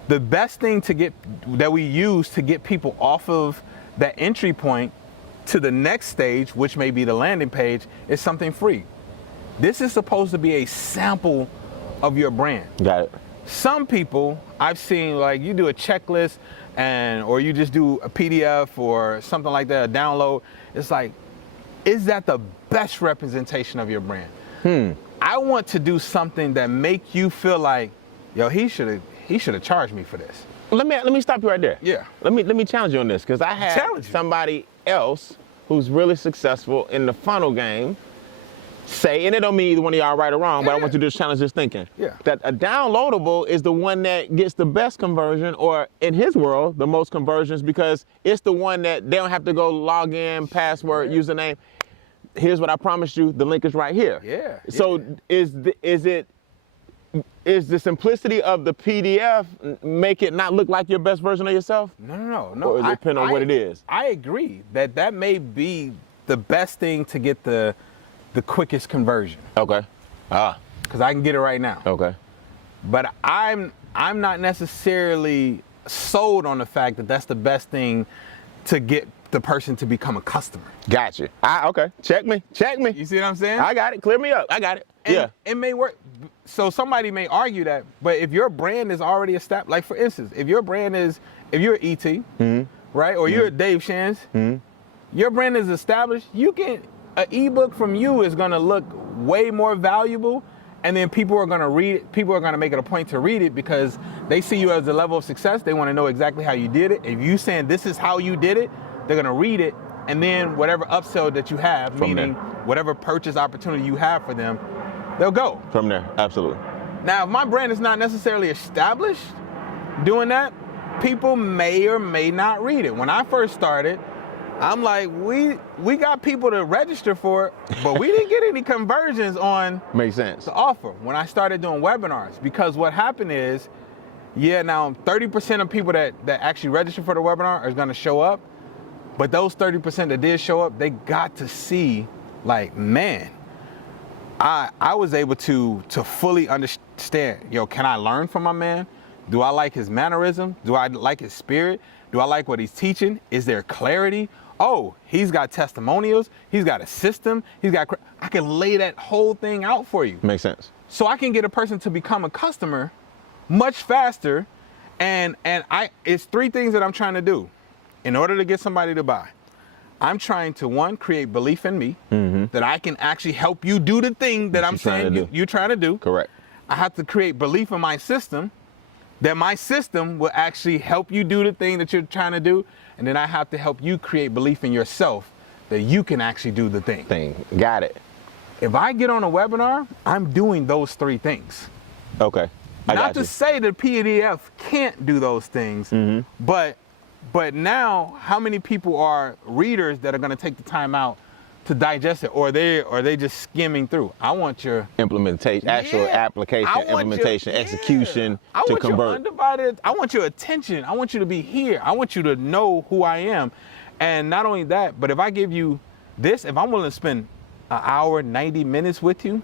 The best thing that we use to get people off of that entry point to the next stage, which may be the landing page, is something free. This is supposed to be a sample of your brand. Got it. Some people I've seen, like, you do a checklist or you just do a PDF or something like that, a download. It's like, is that the best representation of your brand? I want to do something that make you feel like, yo, he should have charged me for this. Let me stop you right there. Yeah. Let me challenge you on this, because I had somebody else who's really successful in the funnel game say, and it don't mean either one of y'all right or wrong, but I want you to just challenge this thinking. Yeah. That a downloadable is the one that gets the best conversion, or in his world, the most conversions, because it's the one that they don't have to go log in, password, username. Here's what I promised you. The link is right here. Yeah. So is the simplicity of the PDF make it not look like your best version of yourself? No. Or does it depend on what it is? I agree that may be the best thing to get the quickest conversion. Okay. Because I can get it right now. Okay. But I'm not necessarily sold on the fact that that's the best thing to get the person to become a customer. Gotcha. Okay. Check me. You see what I'm saying? I got it. Clear me up. I got it. And yeah. It may work. So somebody may argue that, but if your brand is already established, like for instance, if you're ET, right, or you're Dave Shans, your brand is established, an ebook from you is gonna look way more valuable, and then people are gonna read it. People are gonna make it a point to read it because they see you as a level of success. They want to know exactly how you did it. If you saying this is how you did it, they're gonna read it, and then whatever upsell that you have, meaning whatever purchase opportunity you have for them, they'll go from there. Absolutely. Now, if my brand is not necessarily established doing that, people may or may not read it. When I first started, I'm like, we got people to register for it, but we didn't get any conversions on Makes sense. the offer. When I started doing webinars, because what happened is, now 30% of people that actually register for the webinar are gonna show up, but those 30% that did show up, they got to see, like, man, I was able to fully understand, can I learn from my man? Do I like his mannerism? Do I like his spirit? Do I like what he's teaching? Is there clarity? Oh, he's got testimonials. He's got a system. I can lay that whole thing out for you. Makes sense. So I can get a person to become a customer much faster. And it's three things that I'm trying to do in order to get somebody to buy. I'm trying to, one, create belief in me that I can actually help you do the thing that I'm saying you're trying to do. Correct. I have to create belief in my system, that my system will actually help you do the thing that you're trying to do. And then I have to help you create belief in yourself that you can actually do the thing. Got it. If I get on a webinar, I'm doing those three things. Okay. Not to say that PDF can't do those things, but now how many people are readers that are going to take the time out to digest it, or they just skimming through? I want your implementation, actual application, implementation, execution to convert. Undivided. I want your attention. I want you to be here. I want you to know who I am. And not only that, but if I give you this, if I'm willing to spend an hour, 90 minutes with you,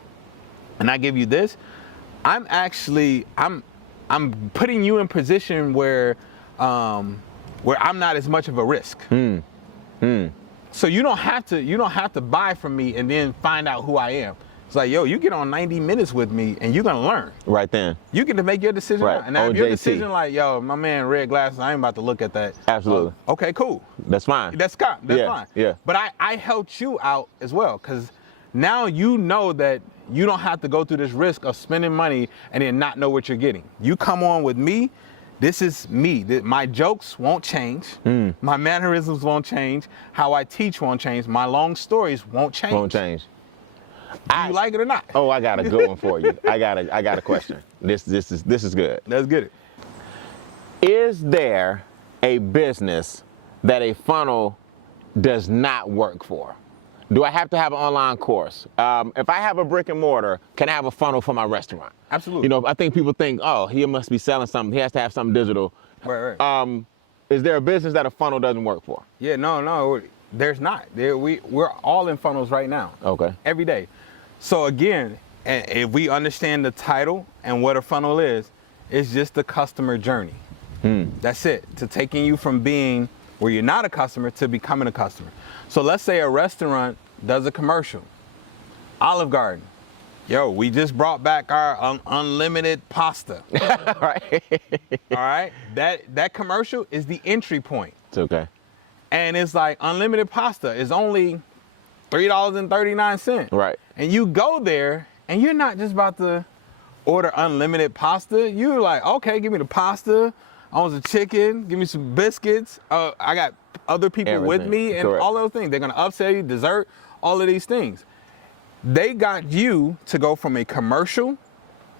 and I give you this, I'm putting you in position where I'm not as much of a risk. So you don't have to buy from me and then find out who I am. It's like, yo, you get on 90 minutes with me and you're gonna learn. Right then. You get to make your decision. Right. And now if your decision like, yo, my man red glasses, I ain't about to look at that. Absolutely. Okay, cool. That's fine. That's fine. Yeah. But I helped you out as well, because now you know that you don't have to go through this risk of spending money and then not know what you're getting. You come on with me. This is me. My jokes won't change. My mannerisms won't change. How I teach won't change. My long stories won't change. Do you like it or not? Oh, I got a good one for you. I got a question. This is good. Let's get it. Is there a business that a funnel does not work for? Do I have to have an online course? If I have a brick and mortar, can I have a funnel for my restaurant? Absolutely. You know, I think people think, oh, he must be selling something. He has to have something digital. Right. Is there a business that a funnel doesn't work for? Yeah, no, there's not. We're all in funnels right now. Okay. Every day. So again, if we understand the title and what a funnel is, it's just the customer journey. That's it. To taking you from being where you're not a customer to becoming a customer. So let's say a restaurant does a commercial. Olive Garden. Yo, we just brought back our unlimited pasta. Right. All right. That commercial is the entry point. It's okay. And it's like unlimited pasta is only $3.39. Right. And you go there and you're not just about to order unlimited pasta. You're like, okay, give me the pasta. I want the chicken. Give me some biscuits. I got other people with me and Correct. all those things. They're going to upsell you, dessert, all of these things. They got you to go from a commercial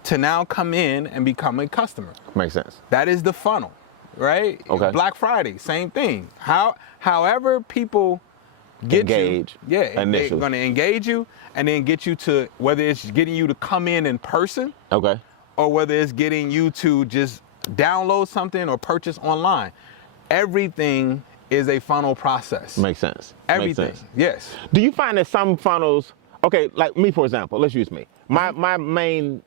to now come in and become a customer. Makes sense. That is the funnel, right? Okay. Black Friday, same thing. However people get Engage. you, they're Initially. going to engage you and then get you to, whether it's getting you to come in person, Okay. or whether it's getting you to just download something or purchase online. Everything is a funnel process. Makes sense. Everything. Makes sense. Yes. Do you find that some funnels, okay, like me, for example, let's use me. My main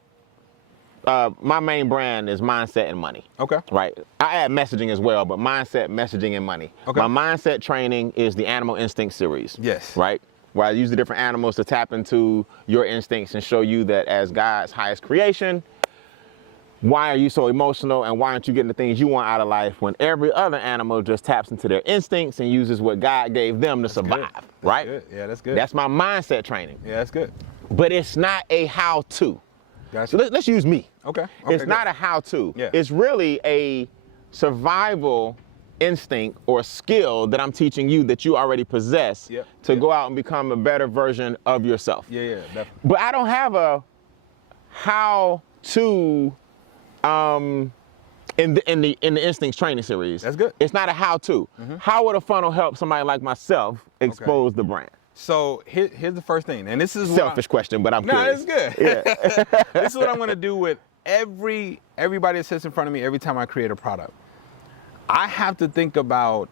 brand is mindset and money. Okay. Right. I add messaging as well, but mindset, messaging, and money. Okay. My mindset training is the Animal Instinct series. Yes. Right. Where I use the different animals to tap into your instincts and show you that as God's highest creation, why are you so emotional and why aren't you getting the things you want out of life when every other animal just taps into their instincts and uses what God gave them to survive, right? Good. Yeah, that's good. That's my mindset training. Yeah, that's good. But it's not a how-to. Gotcha. So let's use me. Okay. It's not a how-to. Yeah. It's really a survival instinct or skill that I'm teaching you that you already possess to go out and become a better version of yourself. Yeah, definitely. But I don't have a how-to in the instincts training series. That's good. It's not a how-to. How would a funnel help somebody like myself expose the brand? So here's the first thing, and this is Selfish question, but I'm curious. No, it's good. Yeah. This is what I'm going to do with everybody that sits in front of me every time I create a product. I have to think about,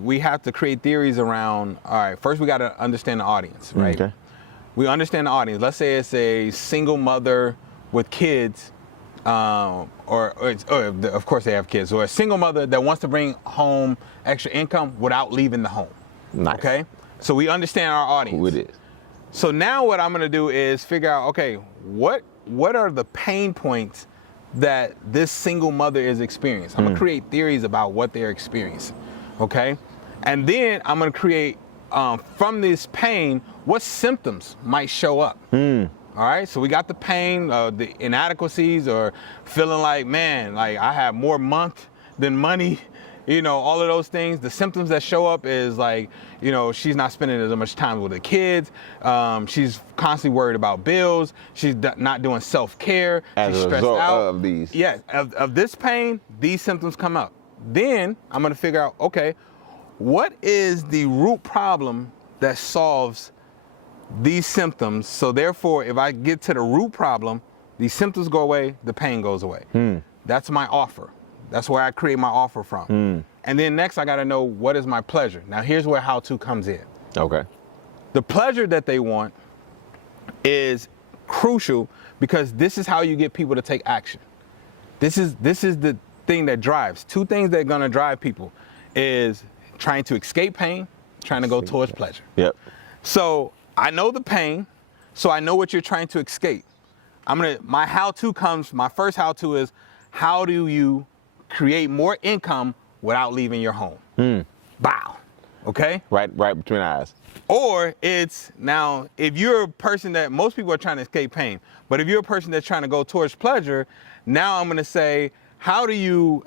we have to create theories around, all right, first we got to understand the audience, right? Okay. We understand the audience. Let's say it's a single mother with kids, or of course they have kids, or a single mother that wants to bring home extra income without leaving the home. Nice. Okay? So we understand our audience. Who it is. So now what I'm gonna do is figure out, okay, what are the pain points that this single mother is experiencing? I'm gonna create theories about what they're experiencing, okay? And then I'm gonna create, from this pain, what symptoms might show up. All right, so we got the pain, the inadequacies, or feeling like, man, like I have more month than money, all of those things. The symptoms that show up is like, she's not spending as much time with the kids. She's constantly worried about bills. She's not doing self-care. As She's a stressed result out. of these. Yeah, of this pain, these symptoms come up. Then I'm gonna figure out, okay, what is the root problem that solves these symptoms? So therefore, if I get to the root problem, these symptoms go away, the pain goes away. That's my offer. That's where I create my offer from. And then next, I gotta know, what is my pleasure? Now here's where how-to comes in. Okay. The pleasure that they want is crucial because this is how you get people to take action. This is the thing that drives. Two things that are gonna drive people is trying to escape pain, trying to go towards pleasure. Yep. So I know the pain, so I know what you're trying to escape. My first how-to is, how do you create more income without leaving your home? Bow. Okay? Right between the eyes. Or it's, now, if you're a person that, most people are trying to escape pain, but if you're a person that's trying to go towards pleasure, now I'm gonna say, how do you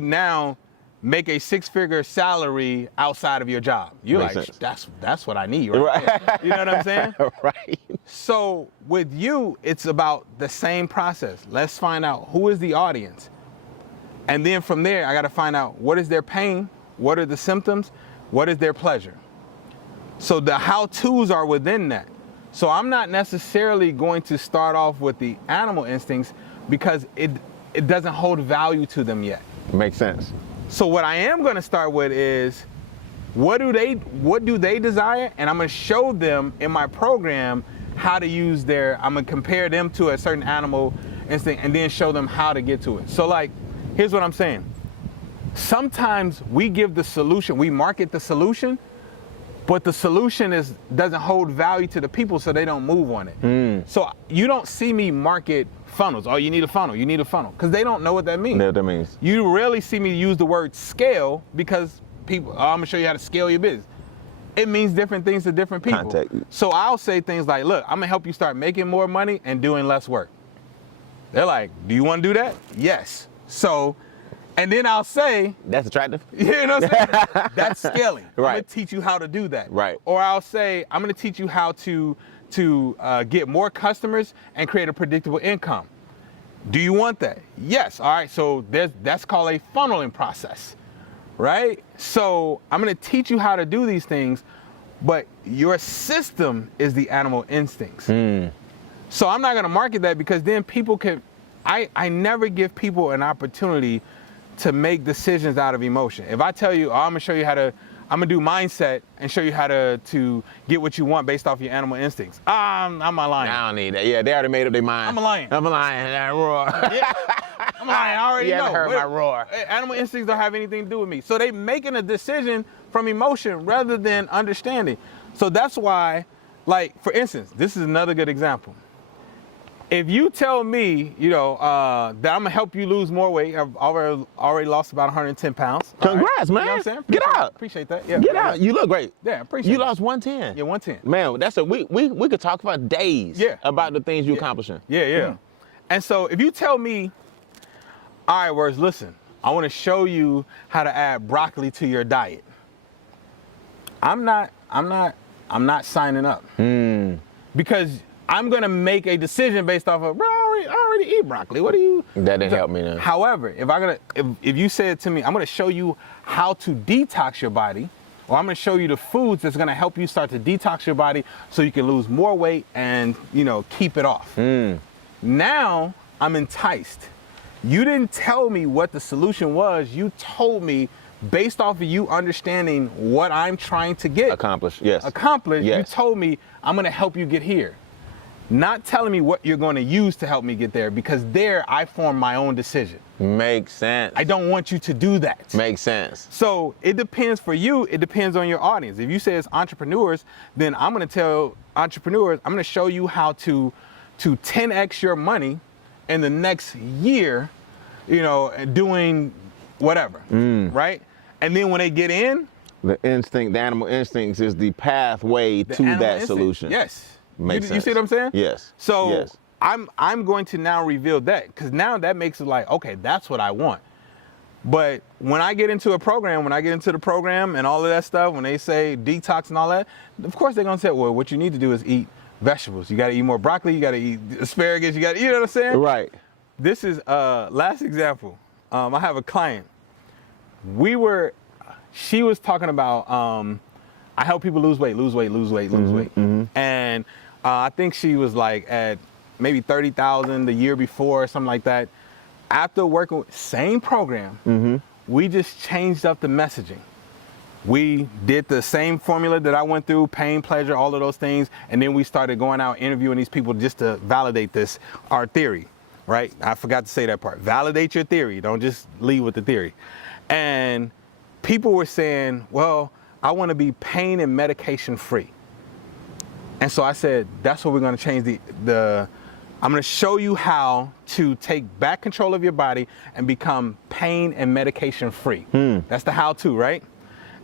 now make a six-figure salary outside of your job? You're Makes like, sense. that's what I need, right? there. You know what I'm saying? Right. So with you, it's about the same process. Let's find out who is the audience. And then from there, I got to find out what is their pain, what are the symptoms, what is their pleasure. So the how-tos are within that. So I'm not necessarily going to start off with the animal instincts because it doesn't hold value to them yet. Makes sense. So what I am going to start with is what do they desire, and I'm going to show them in my program how to use I'm going to compare them to a certain animal instinct and then show them how to get to it. So like, here's what I'm saying. Sometimes we give the solution, we market the solution, but the solution doesn't hold value to the people, so they don't move on it. So you don't see me market funnels. Oh, you need a funnel, because they don't know what that means. Know what that means. You rarely see me use the word scale because people, I'm gonna show you how to scale your business. It means different things to different people. Contact. So I'll say things like, look, I'm gonna help you start making more money and doing less work. They're like, do you wanna do that? Yes. So, and then I'll say, that's attractive. you know what I'm saying? That's scaling. Right. I'm gonna teach you how to do that. Right. Or I'll say, I'm gonna teach you how to get more customers and create a predictable income. Do you want that? Yes. All right. So that's called a funneling process, right? So I'm gonna teach you how to do these things, but your system is the animal instincts. So I'm not gonna market that because then people can. I never give people an opportunity to make decisions out of emotion. If I tell you, oh, I'm gonna show you how to, I'm gonna do mindset and show you how to get what you want based off your animal instincts. I'm a lion. I don't need that. Yeah, they already made up their mind. I'm a lion. I'm a lion. I roar. Yeah, I'm a lion. I already You know. haven't heard my roar. Animal instincts don't have anything to do with me. So they making a decision from emotion rather than understanding. So that's why, like, for instance, this is another good example. If you tell me, that I'm gonna help you lose more weight, I've already lost about 110 pounds. Congrats, man. You know what I'm saying? Get out. Appreciate that. Yeah. Get out. You look great. Yeah, appreciate You it. lost 110. Yeah, 110. Man, that's we could talk about days. Yeah. About the things you're accomplishing. Yeah. And so if you tell me, all right, Words, listen, I want to show you how to add broccoli to your diet. I'm not signing up. Because I'm gonna make a decision based off of, bro, I already eat broccoli. What do you? That didn't help me now. However, if you said to me, I'm gonna show you how to detox your body, or I'm gonna show you the foods that's gonna help you start to detox your body so you can lose more weight and keep it off. Now I'm enticed. You didn't tell me what the solution was. You told me based off of you understanding what I'm trying to get. Accomplished. Yes. You told me I'm gonna help you get here. Not telling me what you're going to use to help me get there, because there I form my own decision. Makes sense. I don't want you to do that. Makes sense. So it depends for you. It depends on your audience. If you say it's entrepreneurs, then I'm going to tell entrepreneurs, I'm going to show you how to 10x your money in the next year, doing whatever, right? And then when they get in, the animal instincts is the pathway to that solution. Yes. Makes sense. You see what I'm saying? Yes. So yes. I'm going to now reveal that, because now that makes it like, okay, that's what I want. But when I get into the program and all of that stuff, when they say detox and all that, of course they're gonna say, well, what you need to do is eat vegetables. You gotta eat more broccoli, you gotta eat asparagus, you know what I'm saying? Right. This is last example. I have a client. She was talking about I help people lose weight. And I think she was like at maybe 30,000 the year before or something like that. After working with same program, we just changed up the messaging. We did the same formula that I went through, pain, pleasure, all of those things. And then we started going out interviewing these people just to validate our theory, right? I forgot to say that part. Validate your theory. Don't just lead with the theory. And people were saying, well, I want to be pain and medication free. And so I said, that's what we're going to change I'm going to show you how to take back control of your body and become pain and medication free. That's the how-to, right?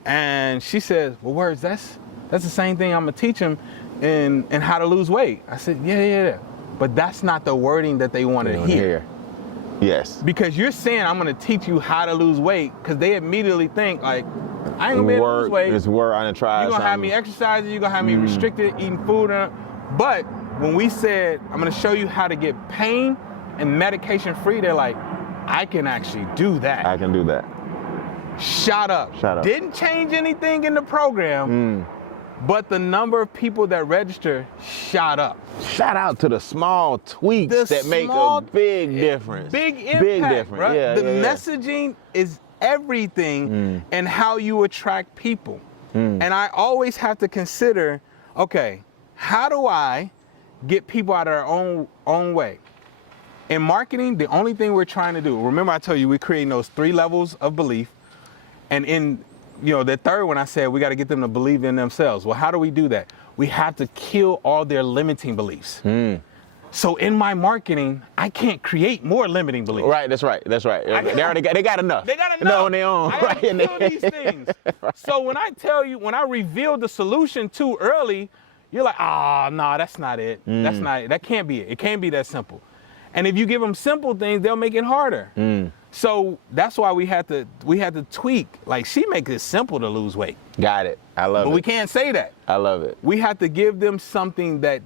And she says, well, Words, that's the same thing I'm going to teach them in how to lose weight. I said, yeah. But that's not the wording that they wanted to hear. Yes. Because you're saying I'm going to teach you how to lose weight, because they immediately think like, I ain't going to be able to lose weight. It's word on the try. You're going to have me exercising, you're going to have me restricted, eating food. But when we said, I'm going to show you how to get pain and medication free, they're like, I can actually do that. I can do that. Shot up. Didn't change anything in the program, but the number of people that register shot up. Shout out to the small tweaks that make a big difference. Big impact, right? Yeah, the messaging is everything and how you attract people. And I always have to consider, okay, how do I get people out of their own way? In marketing, the only thing we're trying to do, remember I told you we're creating those 3 levels of belief. And in, the third one, I said we got to get them to believe in themselves. Well, how do we do that? We have to kill all their limiting beliefs. So in my marketing, I can't create more limiting beliefs. Right, that's right. They got enough. They got enough. No, on their own. I have to kill these things. Right. So when I tell you, when I reveal the solution too early, you're like, no, that's not it. That can't be it. It can't be that simple. And if you give them simple things, they'll make it harder. So that's why we had to tweak. Like, she makes it simple to lose weight. Got it. I love it. But we can't say that. I love it. We have to give them something that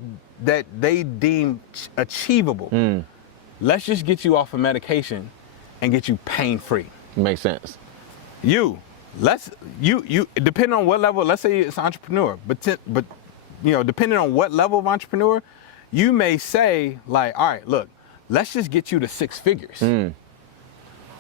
they deem achievable. Let's just get you off of medication and get you pain-free. Makes sense. You depending on what level, let's say it's entrepreneur, but depending on what level of entrepreneur, you may say like, all right, look, let's just get you to 6 figures.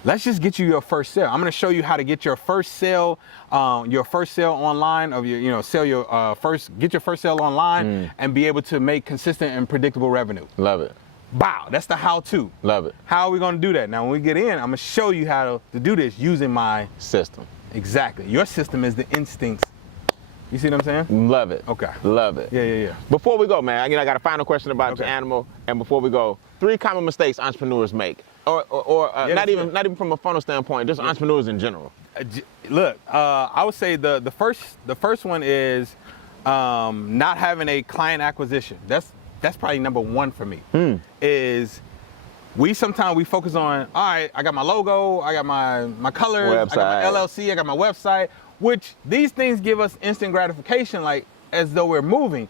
Let's just get you your first sale. I'm going to show you how to get your first sale online, of get your first sale online and be able to make consistent and predictable revenue. Love it. Wow, that's the how-to. Love it. How are we going to do that? Now, when we get in, I'm going to show you how to do this using my system. Exactly. Your system is the instincts. You see what I'm saying? Love it. Okay. Love it. Yeah. Before we go, man, I got a final question about your animal. And before we go, 3 common mistakes entrepreneurs make, or not even from a funnel standpoint, just entrepreneurs in general. Look, I would say the first one is not having a client acquisition. That's probably number 1 for me. Is sometimes we focus on, all right, I got my logo, I got my colors, website. I got my LLC, I got my website, which these things give us instant gratification, like as though we're moving.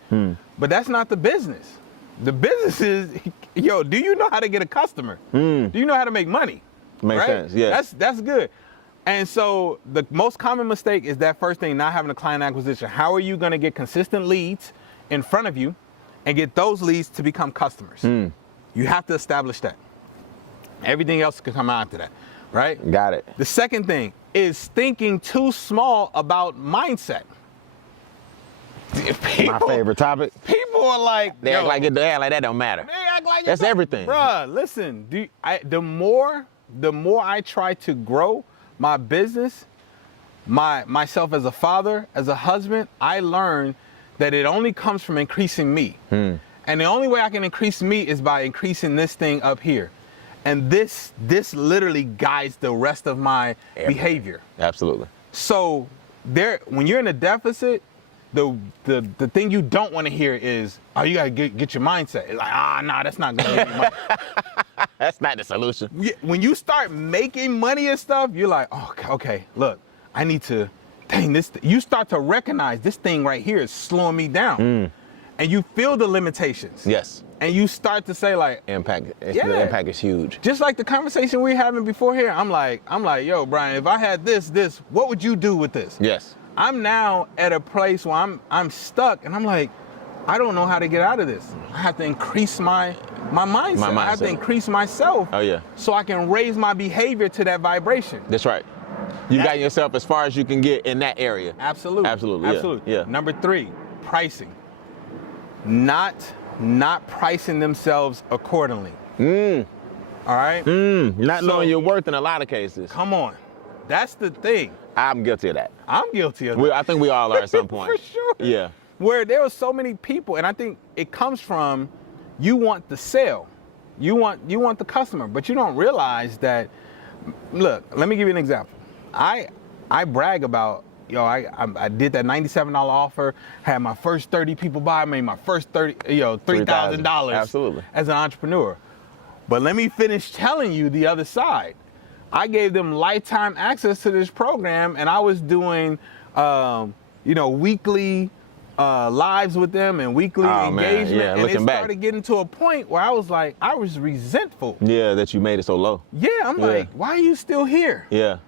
But that's not the business. The business is, do you know how to get a customer? Do you know how to make money? Makes sense, yeah. That's good. And so the most common mistake is that first thing, not having a client acquisition. How are you going to get consistent leads in front of you and get those leads to become customers? You have to establish that. Everything else can come after that, right? Got it. The second thing is thinking too small about mindset. My favorite topic. People are like, they act like that don't matter. They act like that's everything. Bruh, listen, the more I try to grow my business, myself as a father, as a husband, I learned that it only comes from increasing me. And the only way I can increase me is by increasing this thing up here. And this literally guides the rest of my behavior. Absolutely. So when you're in a deficit, the thing you don't want to hear is, oh, you gotta get your mindset. It's like, nah, that's not gonna get you money. That's not the solution. When you start making money and stuff, you're like, oh, okay, look, I need to, you start to recognize this thing right here is slowing me down. And you feel the limitations. Yes. And you start to say like, the impact is huge. Just like the conversation we were having before here, I'm like, yo, Brian, if I had this, what would you do with this? Yes. I'm now at a place where I'm stuck, and I'm like, I don't know how to get out of this. I have to increase my mindset. I have to increase myself. Oh yeah. So I can raise my behavior to that vibration. That's right. You got yourself as far as you can get in that area. Absolutely. Absolutely. Yeah. Number 3, pricing. Not pricing themselves accordingly. All right? Not knowing your worth in a lot of cases. Come on. That's the thing. I'm guilty of that. I'm guilty of that. I think we all are at some point. For sure. Yeah. Where there were so many people, and I think it comes from, you want the sale. You want the customer, but you don't realize that, look, let me give you an example. I brag about, I did that $97 offer, had my first 30 people buy, made my first $3,000 Absolutely. As an entrepreneur. But let me finish telling you the other side. I gave them lifetime access to this program, and I was doing, weekly lives with them and weekly engagement. Yeah, and looking it back. started getting to a point where I was like, I was resentful. Yeah, that you made it so low. Yeah, I'm like, why are you still here? Yeah.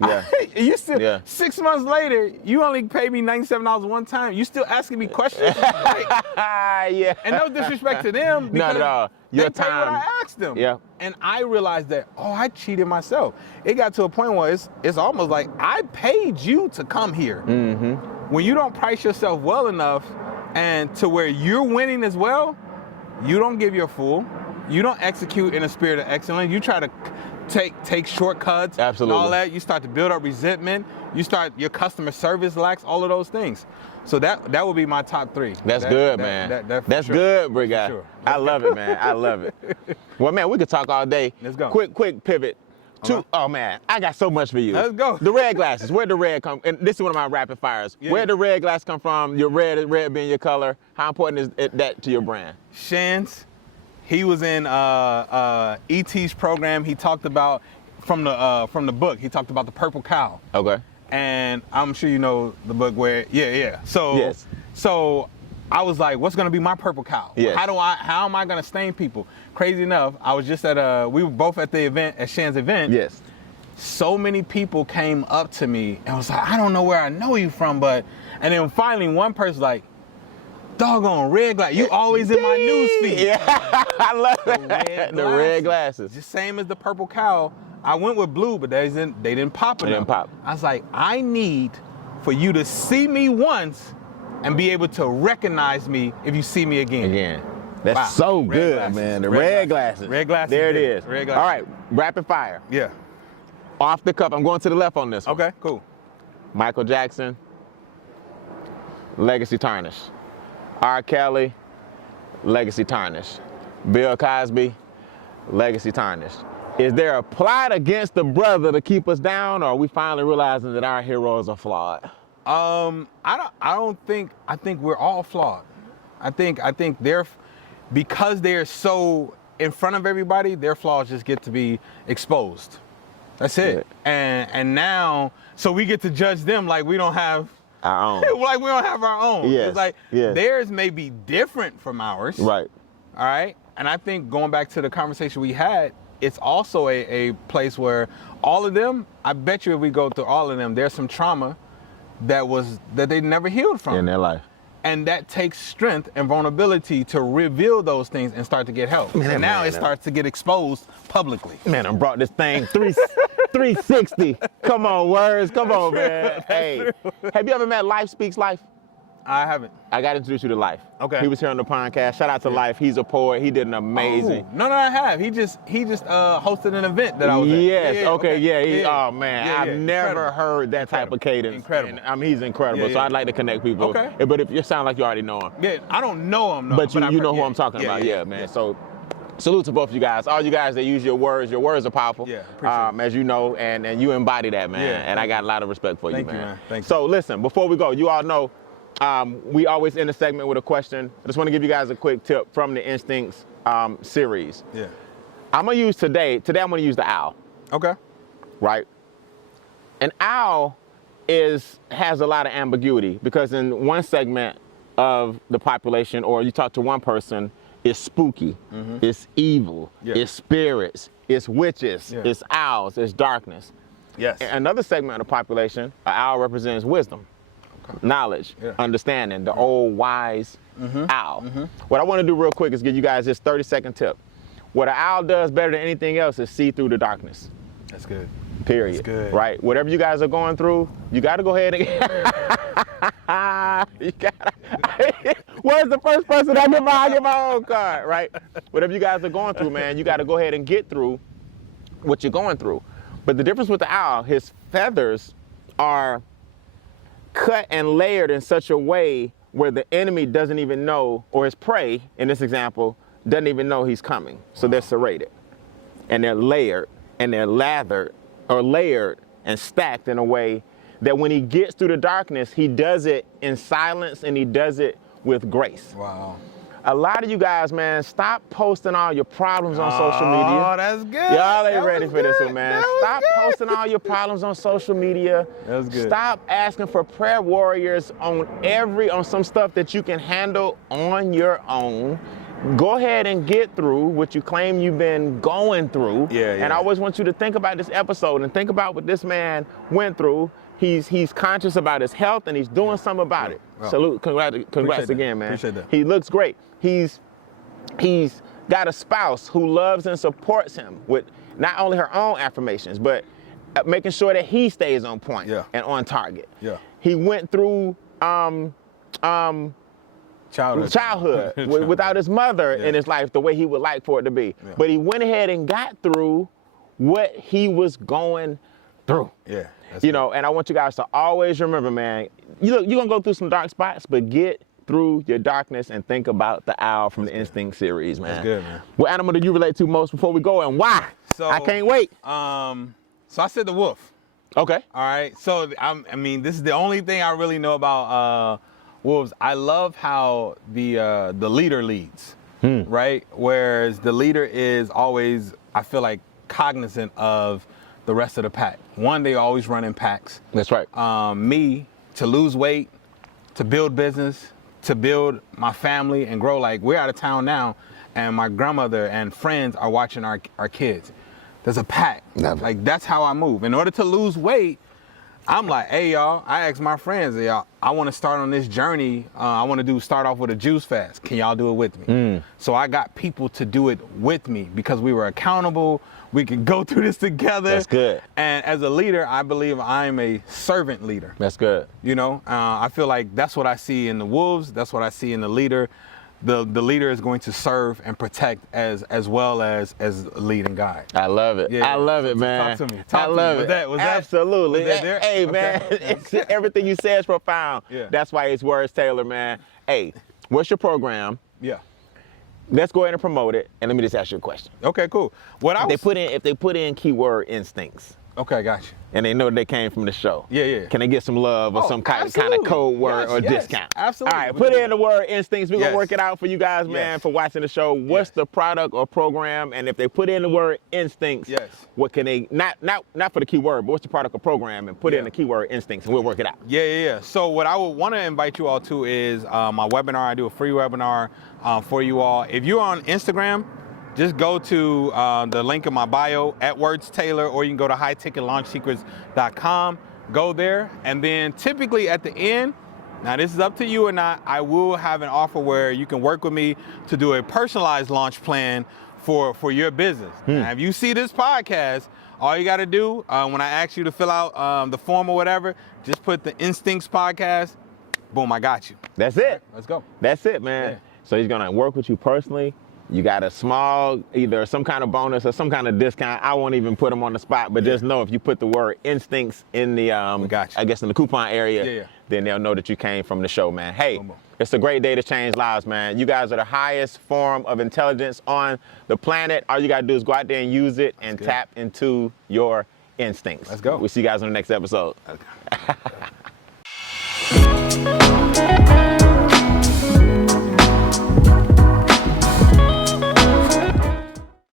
Yeah. You still 6 months later, you only paid me $97 one time. You still asking me questions? Like, Yeah. and no disrespect to them, Not because at all. Your they paid what time. I asked them. Yeah. And I realized that, I cheated myself. It got to a point where it's almost like I paid you to come here. Mm-hmm. When you don't price yourself well enough and to where you're winning as well, you don't give your full. You don't execute in a spirit of excellence. You try to take shortcuts. Absolutely. And all that. You start to build up resentment. Your customer service lacks, all of those things. So that would be my top 3. That's good, man. That's sure. good, Brick Guy. Sure. I love it, man. I love it. Well, man, we could talk all day. Let's go. Quick pivot. Oh, man, I got so much for you. Let's go. The red glasses. Where'd the red come? And this is one of my rapid fires. Yeah. Where'd the red glasses come from? Your red being your color. How important is that to your brand? Shans, he was in E.T.'s program. He talked about from the book. He talked about the purple cow. Okay. And I'm sure you know the book where So Yes. So I was like, what's gonna be my purple cow? Yes. How am I gonna stain people? Crazy enough, I was just we were both at the event, at Shan's event. Yes. So many people came up to me and was like, I don't know where I know you from, and then finally one person like, doggone red glass, you always in my news feed. Yeah, I love that. The red glasses. The same as the purple cow. I went with blue, but they didn't pop enough. They didn't pop. I was like, I need for you to see me once and be able to recognize me if you see me again. That's Wow. so Red good, glasses. man. The Red red glasses. glasses. Red glasses There it did it. is. Red glasses. All right, rapid fire. Yeah. Off the cuff. I'm going to the left on this one. Okay, cool. Michael Jackson, legacy tarnish. R. Kelly, legacy tarnish. Bill Cosby, legacy tarnish. Is there a plot against the brother to keep us down, or are we finally realizing that our heroes are flawed? I think we're all flawed. I think because they're so in front of everybody, their flaws just get to be exposed. That's it. And now, so we get to judge them like we don't have our own. like we don't have our own. Yes. It's like theirs may be different from ours. Right. All right. And I think going back to the conversation we had, it's also a place where all of them, I bet you if we go through all of them, there's some trauma that they never healed from. In their life. And that takes strength and vulnerability to reveal those things and start to get help. And now it starts to get exposed publicly. Man, I brought this thing 360. Come on, words. Come on, man. Hey, have you ever met Life Speaks Life? I haven't. I got to introduce you to Life. Okay. He was here on the podcast. Shout out to Life. He's a poet. He did an amazing. Oh, no, I have. He just hosted an event that I was at. Yes. Oh man, I've never heard that type of cadence. Incredible. And, he's incredible. So I'd like to connect people. Okay. But if you sound like you already know him. Yeah, I don't know him. But you know who I'm talking about. Yeah, man. So salute to both of you guys. All you guys that use your words are powerful. Yeah, appreciate it. As you know, and you embody that, man. Yeah, and I got a lot of respect for you, man. Thank you, man. Thank you. So listen, before we go, you all know we always end the segment with a question. I just want to give you guys a quick tip from the Instincts series. Yeah. I'm going to use today I'm going to use the owl. Okay. Right? An owl has a lot of ambiguity because in one segment of the population, or you talk to one person, it's spooky, it's evil, it's spirits, it's witches, it's owls, it's darkness. Yes. Another segment of the population, an owl represents wisdom, knowledge, understanding, the old wise owl. What I want to do real quick is give you guys this 30-second tip. What an owl does better than anything else is see through the darkness. That's good. Period. That's good. Right? Whatever you guys are going through, you got to go ahead and where's the first person I get my own card, right? Whatever you guys are going through, man, you got to go ahead and get through what you're going through. But the difference with the owl, his feathers are cut and layered in such a way where the enemy doesn't even know, or his prey, in this example, doesn't even know he's coming. So they're serrated, and they're layered, and they're layered and stacked in a way that when he gets through the darkness, he does it in silence and he does it with grace. Wow. A lot of you guys, man, stop posting all your problems on social media. Oh, that's good. Y'all ain't ready for this one, man. Stop posting all your problems on social media. That's good. Stop asking for prayer warriors on some stuff that you can handle on your own. Go ahead and get through what you claim you've been going through. And I always want you to think about this episode and think about what this man went through. He's conscious about his health and he's doing something about it. Wow. Salute, congrats again, man. Appreciate that. He looks great. He's got a spouse who loves and supports him with not only her own affirmations, but making sure that he stays on point and on target. He went through childhood without his mother in his life the way he would like for it to be. But he went ahead and got through what he was going through. You know, and I want you guys to always remember, man, you're gonna go through some dark spots, but get through your darkness and think about the owl from the Instinct series, man. That's good, man. What animal do you relate to most before we go, and why? So, I can't wait. So I said the wolf. Okay. All right. So I mean, this is the only thing I really know about wolves. I love how the leader leads, right? Whereas the leader is always, I feel like, cognizant of the rest of the pack. One, they always run in packs. That's right. Me, to lose weight, to build business, to build my family and grow. Like, we're out of town now, and my grandmother and friends are watching our kids. There's a pack. Like, that's how I move. In order to lose weight, I'm like, hey, y'all, I asked my friends, y'all, I want to start on this journey. I want to start off with a juice fast. Can y'all do it with me? So I got people to do it with me because we were accountable. We could go through this together. That's good. And as a leader, I believe I'm a servant leader. That's good. You know, I feel like that's what I see in the wolves. That's what I see in the leader. The leader is going to serve and protect as well as lead and guide. I love it. I love it, man. Talk to me. I love it. Was Absolutely. that there? Hey, man, everything you say is profound. That's why it's words tailored, man. Hey, what's your program? Let's go ahead and promote it, and let me just ask you a question. Okay, cool. If they put in keyword instincts. Okay, gotcha. And they know they came from the show. Yeah. Can they get some love or some kind of code word or discount? Absolutely. All right, put in the word instincts. We're going to work it out for you guys, man, for watching the show. What's the product or program? And if they put in the word instincts, what can they, not for the keyword, but what's the product or program? And put in the keyword instincts and we'll work it out. Yeah. So what I would want to invite you all to is my webinar. I do a free webinar for you all. If you're on Instagram, just go to the link in my bio, @WordsTaylor, or you can go to highticketlaunchtsecrets.com. Go there, and then typically at the end, now this is up to you or not, I will have an offer where you can work with me to do a personalized launch plan for your business. Now, if you see this podcast, all you got to do when I ask you to fill out the form or whatever, just put the Instincts Podcast. Boom, I got you. That's it. Let's go. That's it, man. So he's gonna work with you personally. You got a small, either some kind of bonus or some kind of discount. I won't even put them on the spot, but just know if you put the word instincts in the, I guess in the coupon area, then they'll know that you came from the show, man. Hey, it's a great day to change lives, man. You guys are the highest form of intelligence on the planet. All you gotta do is go out there and use it and tap into your instincts. Let's go. We'll see you guys on the next episode.